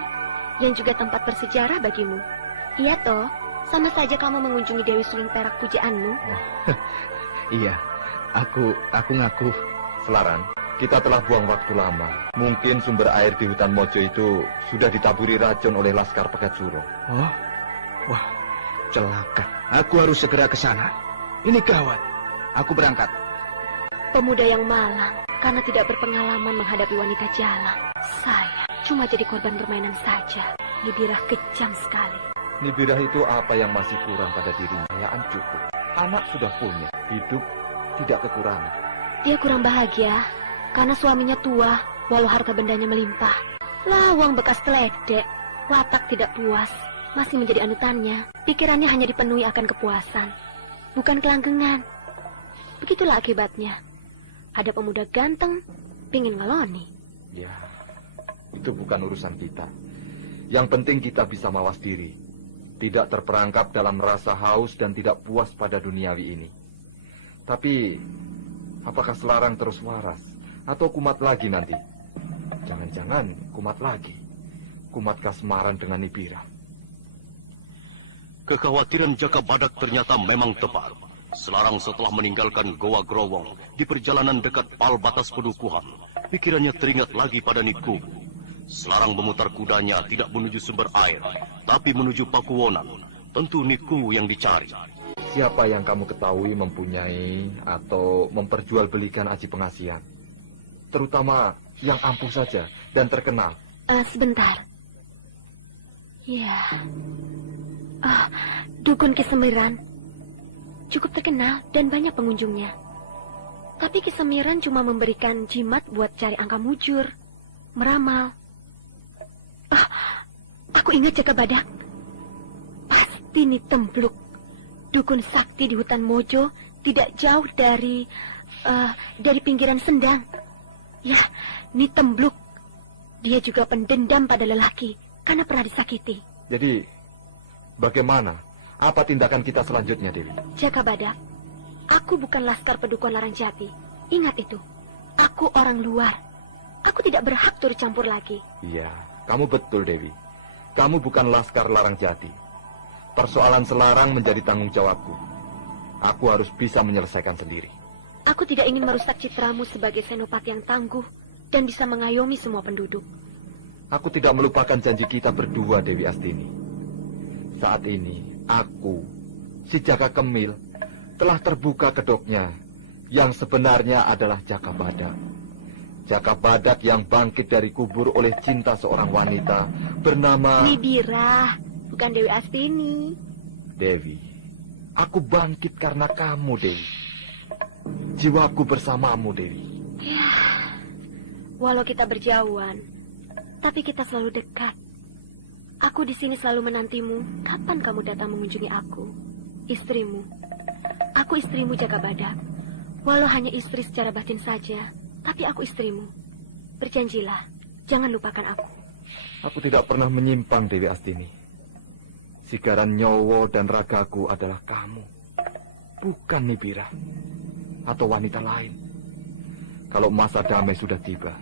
yang juga tempat bersejarah bagimu. Iya toh, sama saja kamu mengunjungi Dewi Suling Perak pujaanmu. Iya, aku ngaku. Selarang, kita telah buang waktu lama. Mungkin sumber air di hutan Mojo itu sudah ditaburi racun oleh Laskar Pegat Suro. Wah, celaka. Aku harus segera ke sana. Ini gawat. Aku berangkat. Pemuda yang malang karena tidak berpengalaman menghadapi wanita jalang. Saya cuma jadi korban permainan saja. Nibira kejam sekali. Nibira itu apa yang masih kurang pada dirinya? Kekayaan cukup. Anak sudah punya. Hidup tidak kekurangan. Dia kurang bahagia karena suaminya tua, walau harta bendanya melimpah. Lawang bekas teledek, watak tidak puas, masih menjadi anutannya. Pikirannya hanya dipenuhi akan kepuasan, bukan kelanggengan. Begitulah akibatnya. Ada pemuda ganteng, pingin ngeloni. Ya, itu bukan urusan kita. Yang penting kita bisa mawas diri. tidak terperangkap dalam rasa haus dan tidak puas pada duniawi ini. Tapi, apakah Selarang terus waras atau kumat lagi nanti? Jangan-jangan kumat lagi. Kumat kasmaran dengan Nibira. Kekhawatiran Jaka Badak ternyata memang tepat. Selarang setelah meninggalkan Goa Growong di perjalanan dekat pal batas pedukuhan, pikirannya teringat lagi pada Niku. Selarang memutar kudanya tidak menuju sumber air, tapi menuju Pakuwonan. Tentu Niku yang dicari. Siapa yang kamu ketahui mempunyai atau memperjualbelikan aji pengasihan? Terutama yang ampuh saja dan terkenal. Sebentar. Ya. Dukun Kisemiran. Cukup terkenal dan banyak pengunjungnya. Tapi Kisemiran cuma memberikan jimat buat cari angka mujur, meramal. Aku ingat Jaka Badak. Pasti Nitembluk, dukun sakti di hutan Mojo, tidak jauh dari pinggiran Sendang. Ya, Nitembluk. Dia juga pendendam pada lelaki karena pernah disakiti. Jadi, bagaimana? Apa tindakan kita selanjutnya, Dewi? Jaka Badak, aku bukan laskar pedukuhan Larang Jati. Ingat itu. Aku orang luar. Aku tidak berhak turut campur lagi. Iya, kamu betul, Dewi. Kamu bukan laskar Larang Jati. Persoalan Selarang menjadi tanggung jawabku. Aku harus bisa menyelesaikan sendiri. Aku tidak ingin merusak citramu sebagai senopati yang tangguh dan bisa mengayomi semua penduduk. Aku tidak melupakan janji kita berdua, Dewi Astini. Saat ini, aku, si Jaka Kemil, telah terbuka kedoknya. Yang sebenarnya adalah Jaka Badak. Jaka Badak yang bangkit dari kubur oleh cinta seorang wanita bernama... Nibira, bukan Dewi Astini. Dewi, aku bangkit karena kamu, Dewi. Jiwaku bersamamu, Dewi. Ya, walau kita berjauhan, tapi kita selalu dekat. Aku di sini selalu menantimu. Kapan kamu datang mengunjungi aku? Istrimu. Aku istrimu, Jaka Badak. Walau hanya istri secara batin saja, tapi aku istrimu. Berjanjilah, jangan lupakan aku. Aku tidak pernah menyimpang, Dewi Astini. Sigaran nyowo dan ragaku adalah kamu, bukan Nibira atau wanita lain. Kalau masa damai sudah tiba,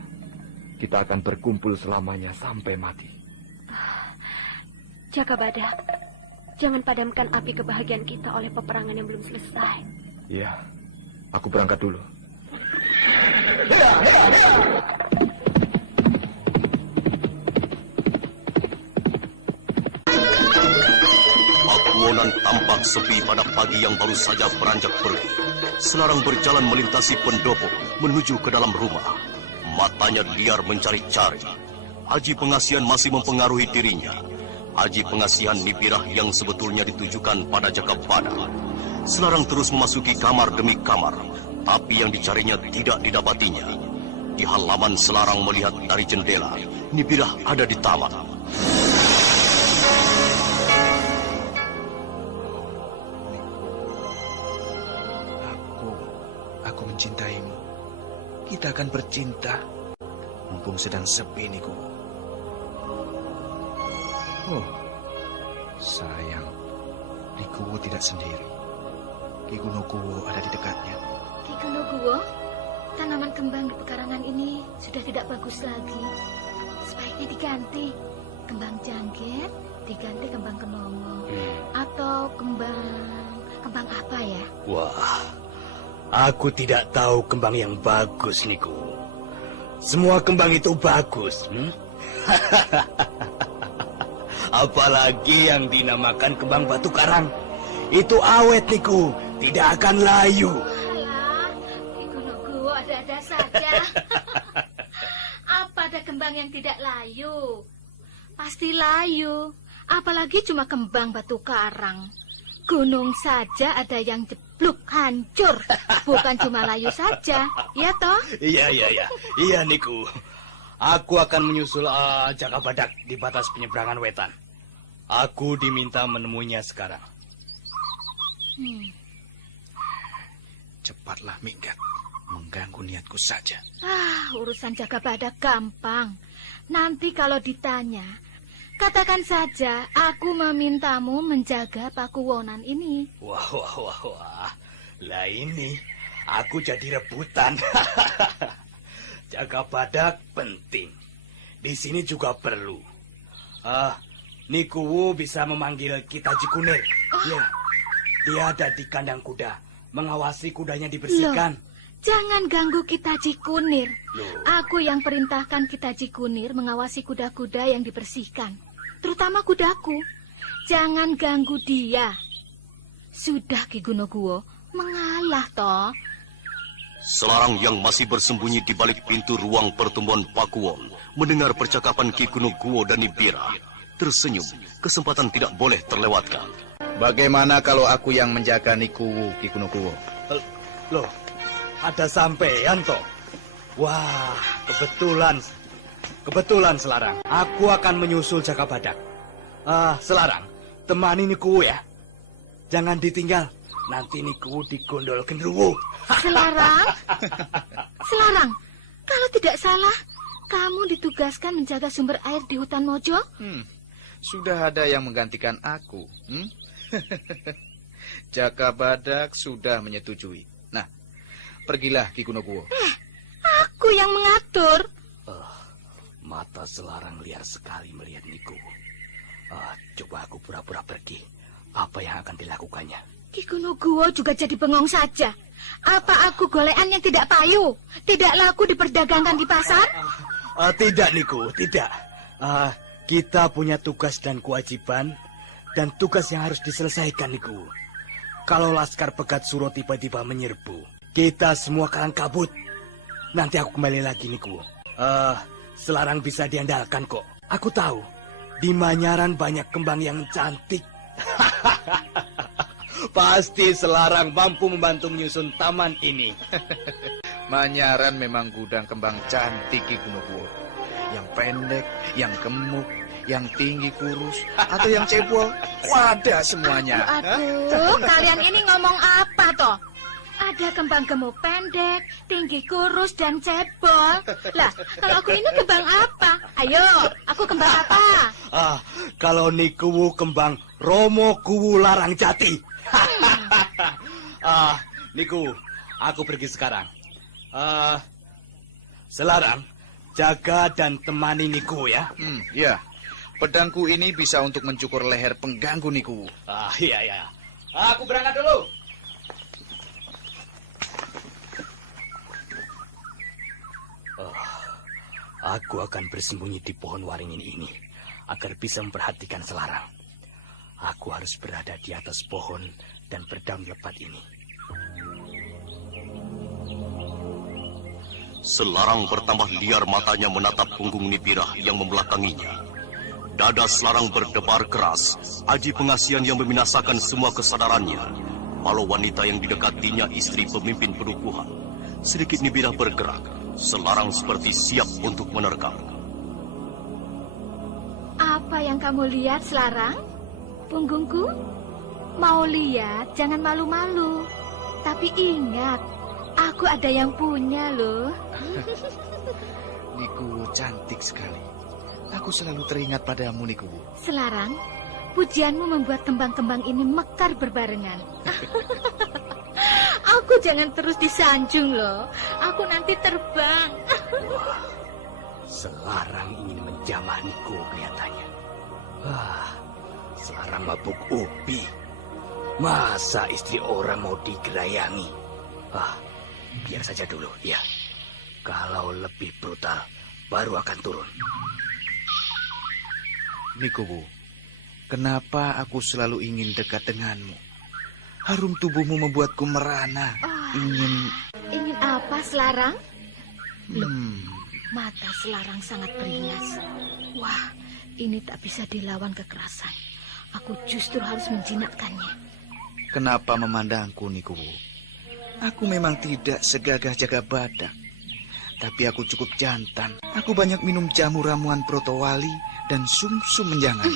kita akan berkumpul selamanya sampai mati. Jaka Badak, jangan padamkan api kebahagiaan kita oleh peperangan yang belum selesai. Iya, aku berangkat dulu. Pakuwonan tampak sepi pada pagi yang baru saja beranjak pergi. Selarang berjalan melintasi pendopo menuju ke dalam rumah. Matanya liar mencari-cari. Aji pengasihan masih mempengaruhi dirinya. Aji pengasihan Nibirah yang sebetulnya ditujukan pada Jaka Badak. Selarang terus memasuki kamar demi kamar, tapi yang dicarinya tidak didapatinya. Di halaman Selarang melihat dari jendela, Nibirah ada di taman. Aku mencintaimu. Kita akan bercinta. Mumpung sedang sepi, Niku. Oh, sayang. Niku tidak sendiri. Ki Gunokuwo ada di dekatnya. Ki Gunokuwo, tanaman kembang di pekarangan ini sudah tidak bagus lagi. Sebaiknya diganti. Kembang jangkir diganti kembang kenomo. Atau kembang apa ya? Wah, aku tidak tahu kembang yang bagus, Niku. Semua kembang itu bagus. Apalagi yang dinamakan kembang batu karang. Itu awet, Niku. Tidak akan layu. Alah, Ki Gunokuwo ada-ada saja. Apa ada kembang yang tidak layu? Pasti layu. Apalagi cuma kembang batu karang. Gunung saja ada yang jeblok hancur. Bukan cuma layu saja. Ya toh? Iya, Niku. Aku akan menyusul Jaka Badak di batas penyeberangan wetan. Aku diminta menemuinya sekarang. Cepatlah minggat. Mengganggu niatku saja. Urusan Jaka Badak gampang. Nanti kalau ditanya, Katakan saja, aku memintamu menjaga Pakuwonan ini. Wah. Lah ini, aku jadi rebutan. Jaga badak penting. Di sini juga perlu. Nikuwu bisa memanggil kita Jikunir. Ya, dia ada di kandang kuda, mengawasi kudanya dibersihkan. Loh, jangan ganggu Kitaji Kunir. Loh. Aku yang perintahkan Kitaji Kunir mengawasi kuda-kuda yang dibersihkan, terutama kudaku. Jangan ganggu dia. Sudah Ki Gunoguwo, mengalah toh. Selarang yang masih bersembunyi di balik pintu ruang pertemuan Pakuwon mendengar percakapan Ki Gunoguwo dan Nibira. Tersenyum, kesempatan tidak boleh terlewatkan. Bagaimana kalau aku yang menjaga Nikuwu, Ki Gunoguwo? Loh, ada sampean toh. Wah, kebetulan Selarang. Aku akan menyusul Jaka Badak. Selarang, temani Nikuwu ya. Jangan ditinggal. Nanti Nikuwu digondol genderuwo. Selarang? Selarang, kalau tidak salah, kamu ditugaskan menjaga sumber air di hutan Mojo? Sudah ada yang menggantikan aku. Jaka Badak sudah menyetujui. Nah, pergilah Ki Gunoguwo. Aku yang mengatur. Mata Selarang liar sekali melihat Nikuwu. Coba aku pura-pura pergi. Apa yang akan dilakukannya? Ki Gunoguwo juga jadi bengong saja. Apa aku golean yang tidak payu? Tidak laku diperdagangkan di pasar? Tidak, Nikuwu, tidak. Kita punya tugas dan kewajiban, dan tugas yang harus diselesaikan, Nikuwu. Kalau Laskar Pegat Suro tiba-tiba menyerbu, kita semua kalang kabut. Nanti aku kembali lagi, Nikuwu. Selarang bisa diandalkan kok. Aku tahu, di Manyaran banyak kembang yang cantik. Pasti Selarang mampu membantu menyusun taman ini. Manyaran memang gudang kembang cantik Ki Gunoguwo. Yang pendek, yang gemuk, yang tinggi kurus, atau yang cebol. Wadah semuanya. Aduh, kalian ini ngomong apa toh? Ada kembang gemuk pendek, tinggi kurus, dan cebol. Lah, kalau aku ini kembang apa? Ayo, aku kembang apa? Kalau Nikuwu kembang Romo Kuwu Larang Jati. Nikuwu, aku pergi sekarang. Selarang, jaga dan temani Nikuwu ya. Ya, pedangku ini bisa untuk mencukur leher pengganggu Nikuwu. Iya. Aku berangkat dulu. Aku akan bersembunyi di pohon waringin ini agar bisa memperhatikan Selarang. Aku harus berada di atas pohon dan berdaun lebat ini. Selarang bertambah liar matanya menatap punggung Nibirah yang membelakanginya. Dada Selarang berdebar keras, aji pengasihan yang membinasakan semua kesadarannya. Walau wanita yang didekatinya istri pemimpin pedukuhan. Sedikit Nibirah bergerak, Selarang seperti siap untuk menerkam. Apa yang kamu lihat, Selarang? Punggungku? Mau lihat, jangan malu-malu. Tapi ingat, aku ada yang punya loh. Nikuwu cantik sekali. Aku selalu teringat padamu, Nikuwu. Selarang, pujianmu membuat kembang-kembang ini mekar berbarengan. Aku jangan terus disanjung loh. Aku nanti terbang. Selarang ingin menjamah Nikuwu kelihatannya. Selarang mabuk ubi. Masa istri orang mau digerayangi? Biar saja dulu, ya. Kalau lebih brutal, baru akan turun. Nikuwu, kenapa aku selalu ingin dekat denganmu? Harum tubuhmu membuatku merana. Ingin apa, Selarang? Loh, mata Selarang sangat beringas. Wah, ini tak bisa dilawan kekerasan. Aku justru harus menjinakkannya. Kenapa memandangku, Nikuwu? Aku memang tidak segagah Jaga Badak. Tapi aku cukup jantan. Aku banyak minum jamu ramuan protowali dan sumsum menjangan.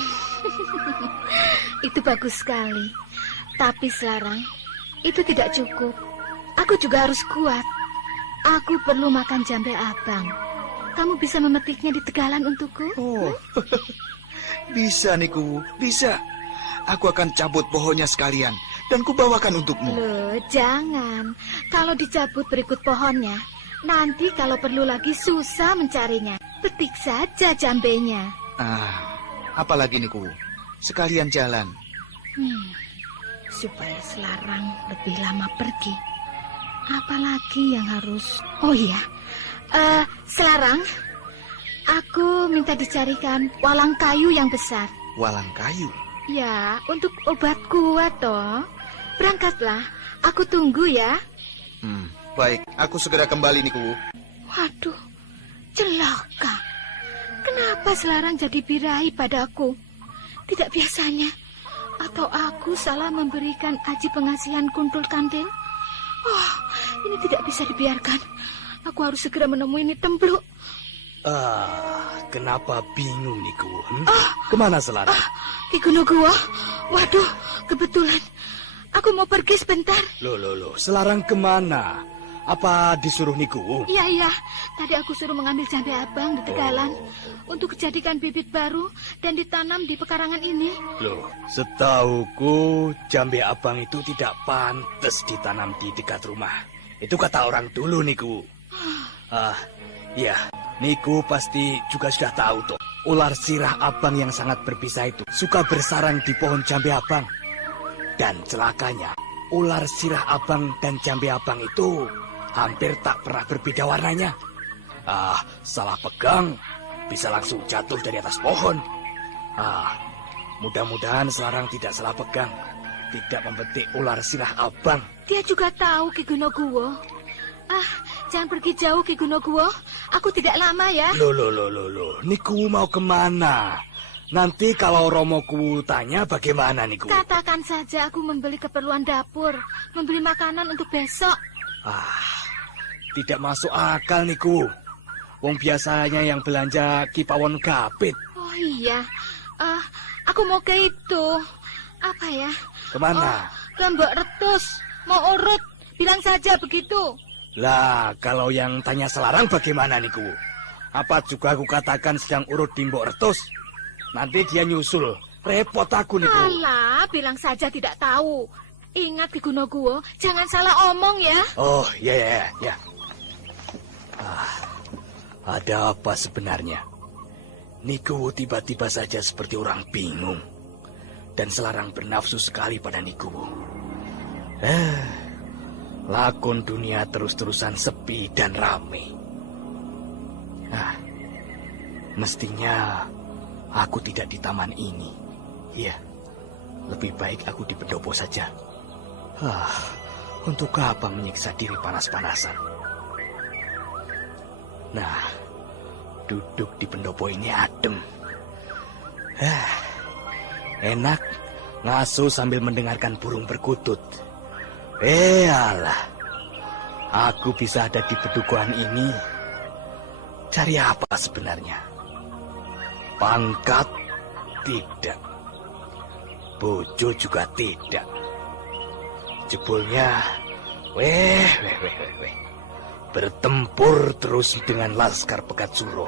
Itu bagus sekali. Tapi Selarang, itu tidak cukup. Aku juga harus kuat. Aku perlu makan jambe abang. Kamu bisa memetiknya di tegalan untukku? Bisa, Niku, bisa. Aku akan cabut pohonnya sekalian dan kubawakan untukmu. Loh, jangan. Kalau dicabut berikut pohonnya, nanti kalau perlu lagi susah mencarinya. Petik saja jambenya. Apalagi Niku, sekalian jalan. Supaya Selarang lebih lama pergi. Apalagi yang harus... Oh iya, Selarang, aku minta dicarikan walang kayu yang besar. Walang kayu? Ya, untuk obat kuat toh. Berangkatlah, aku tunggu ya. Baik, aku segera kembali, Niku. Waduh, celaka. Kenapa Selarang jadi birahi padaku? Tidak biasanya. Atau aku salah memberikan aji pengasihan kuntul kandil? Oh, ini tidak bisa dibiarkan. Aku harus segera menemui ini Templuk. Kenapa bingung, Niku? Kemana Selarang? Ki Gunungguwo. Waduh, kebetulan. Aku mau pergi sebentar. Loh, Selarang kemana? Apa disuruh Niku? Iya. Tadi aku suruh mengambil jambe abang di Tegalan untuk dijadikan bibit baru dan ditanam di pekarangan ini. Loh, setauku jambe abang itu tidak pantas ditanam di dekat rumah. Itu kata orang dulu, Niku. Ya, Niku pasti juga sudah tahu toh. Ular sirah abang yang sangat berbisa itu suka bersarang di pohon jambe abang. Dan celakanya, ular sirah abang dan jambe abang itu hampir tak pernah berbeda warnanya. Salah pegang, bisa langsung jatuh dari atas pohon. Mudah-mudahan Selarang tidak salah pegang, tidak membetik ular sirah abang. Dia juga tahu Ki Gunungguwo. Jangan pergi jauh Ki Gunungguwo. Aku tidak lama ya. Loh. Niku mau kemana? Nanti kalau Romoku tanya bagaimana, Niku? Katakan saja aku membeli keperluan dapur, membeli makanan untuk besok. Tidak masuk akal, Niku. Wong biasanya yang belanja Ki Pawon Gapit. Oh iya, aku mau ke itu. Apa ya? Kemana? Ke Mbok Retus. Mau urut, bilang saja begitu. Lah, kalau yang tanya Selarang bagaimana, Niku? Apa juga aku katakan sedang urut di Mbok Retus? Nanti dia nyusul. Repot aku, Niku. Alah, bilang saja tidak tahu. Ingat Ki Gunungguwo, jangan salah omong ya. Oh, ya. Ada apa sebenarnya? Niku tiba-tiba saja seperti orang bingung. Dan Selarang bernafsu sekali pada Niku. Lakon dunia terus-terusan sepi dan rame. Mestinya aku tidak di taman ini. Ya, lebih baik aku di pendopo saja. Untuk apa menyiksa diri panas-panasan? Nah, duduk di pendopo ini adem. Enak, ngasuh sambil mendengarkan burung berkutut. Alah, aku bisa ada di pedukuhan ini. Cari apa sebenarnya? Pangkat? Tidak. Bojo juga tidak. Jebulnya, bertempur terus dengan Laskar Pegat Suro.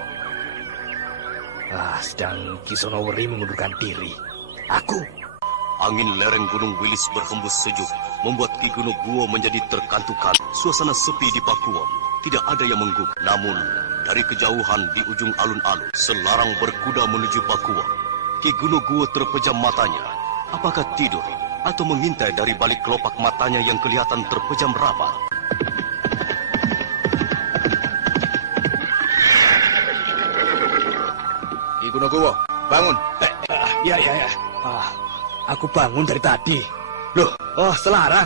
Sedang Kisonoweri mengundurkan diri. Aku. Angin lereng Gunung Wilis berhembus sejuk, membuat Ki Gunungguwo menjadi terkantuk-kantuk. Suasana sepi di Pakuwon, tidak ada yang menggugah. Namun, dari kejauhan di ujung alun-alun, Selarang berkuda menuju Pakuwon. Ki Gunungguwo terpejam matanya. Apakah tidur atau mengintai dari balik kelopak matanya yang kelihatan terpejam rapat? Ki Gunungguwo, bangun. Ya. Aku bangun dari tadi. Loh, Selarang.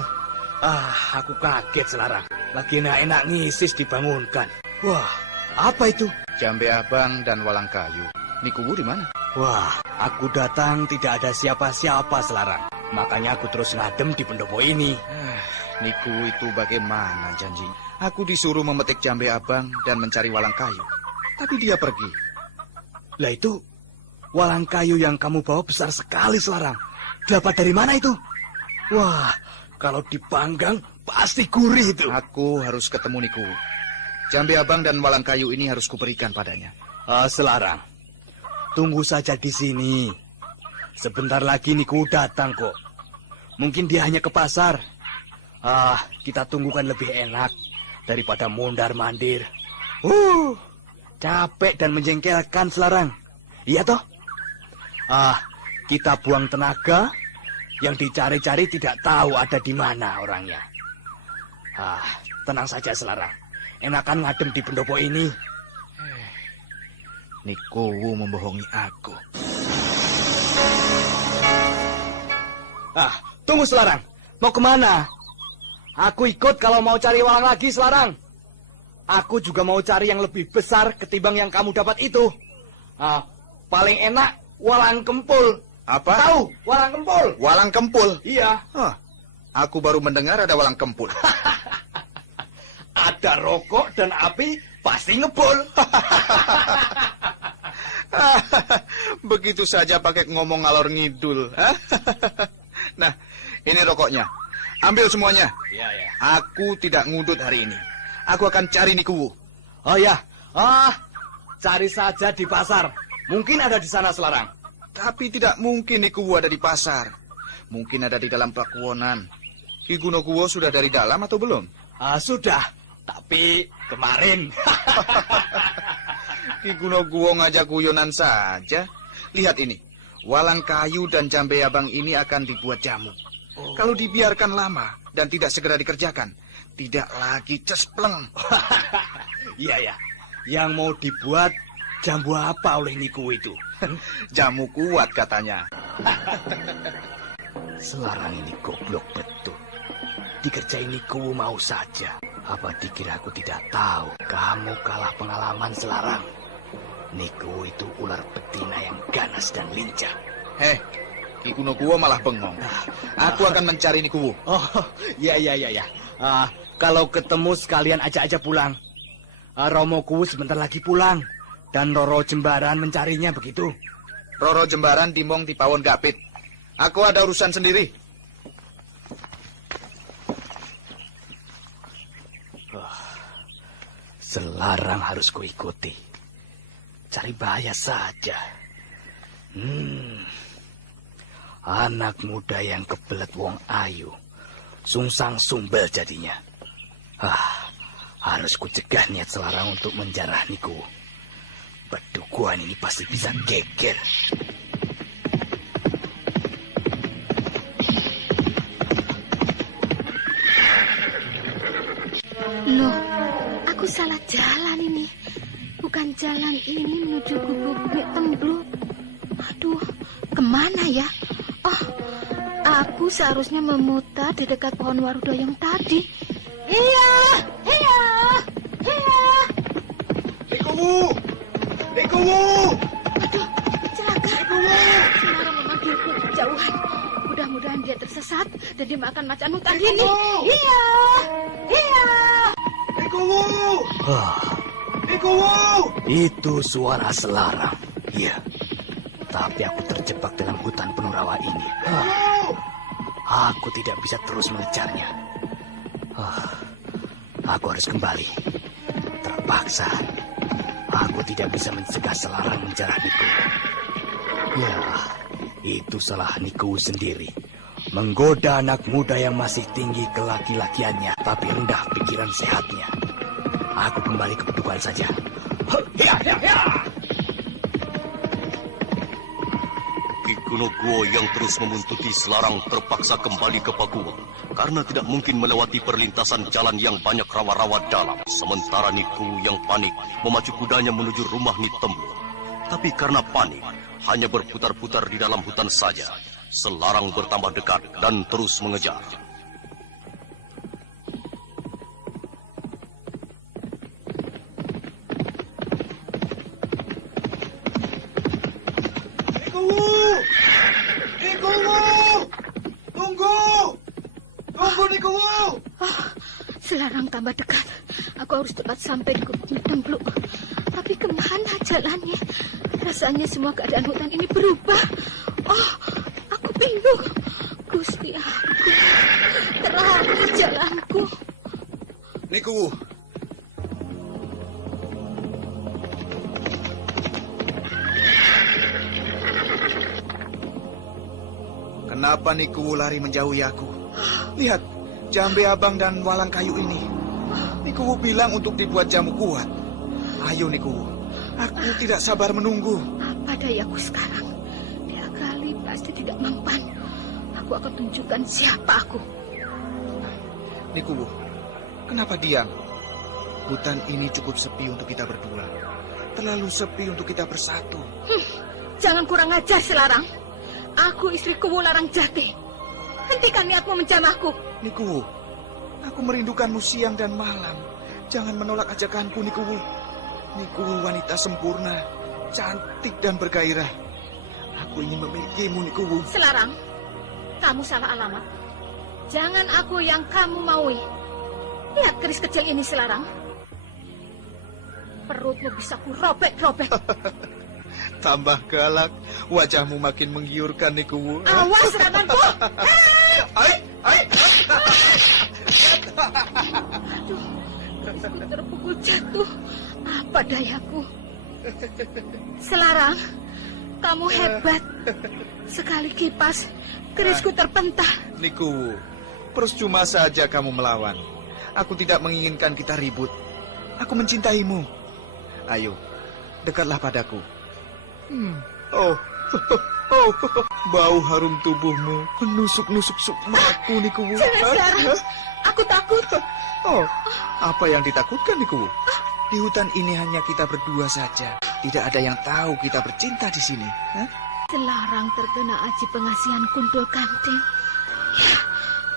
Aku kaget, Selarang. Lagi enak-enak ngisis dibangunkan. Wah, apa itu? Jambe abang dan walang kayu. Niku di mana? Wah, aku datang tidak ada siapa-siapa, Selarang. Makanya aku terus ngadem di pendopo ini. Niku itu bagaimana janji? Aku disuruh memetik jambe abang dan mencari walang kayu. Tapi dia pergi. Lah itu, walang kayu yang kamu bawa besar sekali, Selarang. Dapat dari mana itu? Wah, kalau dipanggang pasti gurih itu. Aku harus ketemu Niku. Jambe abang dan walang kayu ini harus kuberikan padanya. Selarang, tunggu saja di sini. Sebentar lagi Niku datang kok. Mungkin dia hanya ke pasar. Kita tunggu kan lebih enak daripada mondar-mandir. Capek dan menjengkelkan Selarang. Iya toh? Kita buang tenaga, yang dicari-cari tidak tahu ada di mana orangnya. Tenang saja Selarang. Enakan ngadem di pendopo ini. Nikowo membohongi aku. Tunggu Selarang. Mau kemana? Aku ikut kalau mau cari walang lagi Selarang. Aku juga mau cari yang lebih besar ketimbang yang kamu dapat itu. Paling enak walang kempul. Apa? Tahu walang kempul? Walang kempul? Iya. Aku baru mendengar ada walang kempul. Ada rokok dan api pasti ngebul. Begitu saja pakai ngomong ngalor ngidul. Nah, ini rokoknya. Ambil semuanya. Iya. Aku tidak ngudut hari ini. Aku akan cari Nikuwu. Oh ya. Cari saja di pasar. Mungkin ada di sana Selarang. Tapi tidak mungkin Nikuwu ada di pasar. Mungkin ada di dalam pakuwonan. Ki Gunokuwo sudah dari dalam atau belum? Sudah. Tapi kemarin. Ki Gunokuwo ngajak guyonan saja. Lihat ini. Walang kayu dan jambe abang ini akan dibuat jamu. Kalau dibiarkan lama dan tidak segera dikerjakan, tidak lagi cespleng. Iya. Yang mau dibuat jambu apa oleh Niku itu? Jamu kuat katanya. Selarang ini goblok betul. Dikerjain Niku mau saja. Apa dikira aku tidak tahu? Kamu kalah pengalaman Selarang. Niku itu ular betina yang ganas dan lincah. Ki Gunokuwo malah bengong. Aku akan mencari Nikuwu. Iya. Kalau ketemu sekalian ajak aja pulang. Romo Kuwu sebentar lagi pulang. Dan Roro Jembaran mencarinya begitu. Roro Jembaran dimong di Pawon Gapit. Aku ada urusan sendiri. Selarang harus kuikuti. Cari bahaya saja. Anak muda yang kebelet wong ayu. Sungsang sumbel jadinya. Harus kucegah niat Selarang untuk menjarah Niku. Bedukuan ini pasti bisa geger. Loh, aku salah jalan ini. Bukan jalan ini menuju gubuk Bek Temblu. Aduh, kemana ya? Aku seharusnya memutar di dekat pohon warudo yang tadi. Iya. Nikuwu! Aduh, celaka. Selarang memanggilku kejauhan. Mudah-mudahan dia tersesat dan dia makan macan hutan ini. Iya. Nikuwu! Itu suara Selarang. Iya. Tapi aku terjebak dalam hutan penuh rawa ini. Aku tidak bisa terus mengejarnya. Aku harus kembali. Terpaksa. Aku tidak bisa mencegah Selarang menjarah Niku. Ya, itu salah Niku sendiri. Menggoda anak muda yang masih tinggi kelaki-lakiannya, tapi rendah pikiran sehatnya. Aku kembali ke Bedukuan saja. Ki Gunokuwo yang terus membuntuti Selarang terpaksa kembali ke Pakuwon karena tidak mungkin melewati perlintasan jalan yang banyak rawa-rawa dalam. Sementara Niku yang panik memacu kudanya menuju rumah Ni Temblu. Tapi karena panik, hanya berputar-putar di dalam hutan saja. Selarang bertambah dekat dan terus mengejar. Tunggu Nikuwu! Selarang tambah dekat. Aku harus cepat sampai di gubuk Temblu. Tapi kemana jalannya? Rasanya semua keadaan hutan ini berubah. Aku bingung. Gusti aku, terakhir jalanku. Nikuwu! Kenapa Niku lari menjauhi aku? Lihat, jambe abang dan walang kayu ini. Niku bilang untuk dibuat jamu kuat. Ayo Niku, aku tidak sabar menunggu. Apa dayaku sekarang? Dia kali pasti tidak mempan. Aku akan tunjukkan siapa aku. Niku, kenapa diam? Hutan ini cukup sepi untuk kita berdua. Terlalu sepi untuk kita bersatu. Jangan kurang ajar, Selarang. Aku istri Kuwu Larang Jati. Hentikan niatmu menjamahku. Niku, aku merindukanmu siang dan malam. Jangan menolak ajakanku, Niku. Niku wanita sempurna, cantik dan bergairah. Aku ingin memilikimu, Niku. Selarang, kamu salah alamat. Jangan aku yang kamu maui. Lihat keris kecil ini, Selarang. Perutmu bisa ku robek-robek. Tambah galak, wajahmu makin menggiurkan, Niku. Awas seranganku. Ai. Aduh, kerisku terpukul jatuh. Apa dayaku? Selarang, kamu hebat. Sekali kipas, kerisku terpental. Niku, percuma saja kamu melawan. Aku tidak menginginkan kita ribut. Aku mencintaimu. Ayo, dekatlah padaku. Oh, bau harum tubuhmu menusuk-nusuk sukmaku, Niku. Jangan, Selarang. Aku takut. Oh, apa yang ditakutkan, Niku? Di hutan ini hanya kita berdua saja. Tidak ada yang tahu kita bercinta di sini. Selarang terkena aji pengasihan Kuntul Kanting. Ya,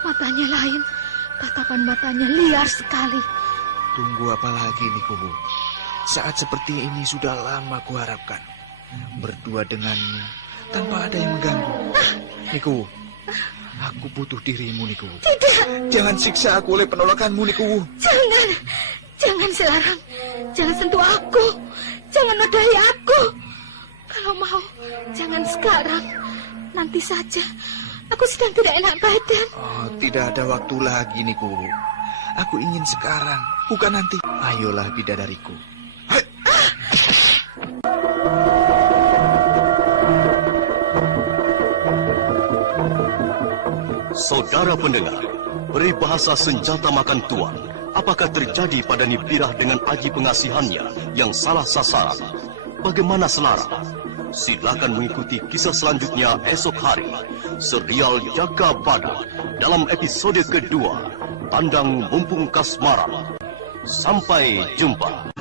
matanya lain. Tatapan matanya liar sekali. Tunggu apa lagi, Niku? Saat seperti ini sudah lama kuharapkan. Berdua denganmu tanpa ada yang mengganggu. Niku, aku butuh dirimu, Niku. Tidak. Jangan siksa aku oleh penolakanmu, Niku. Jangan Selarang. Jangan sentuh aku. Jangan nodai aku. Kalau mau, jangan sekarang. Nanti saja. Aku sedang tidak enak badan. Oh, tidak ada waktu lagi, Niku. Aku ingin sekarang, bukan nanti. Ayolah, bidadariku. Saudara pendengar, peribahasa senjata makan tuan, apakah terjadi pada Nibirah dengan aji pengasihannya yang salah sasaran? Bagaimana Selarang? Silakan mengikuti kisah selanjutnya esok hari. Serial Jaga Badak dalam episode kedua, Tandang Mumpung Kasmaran. Sampai jumpa.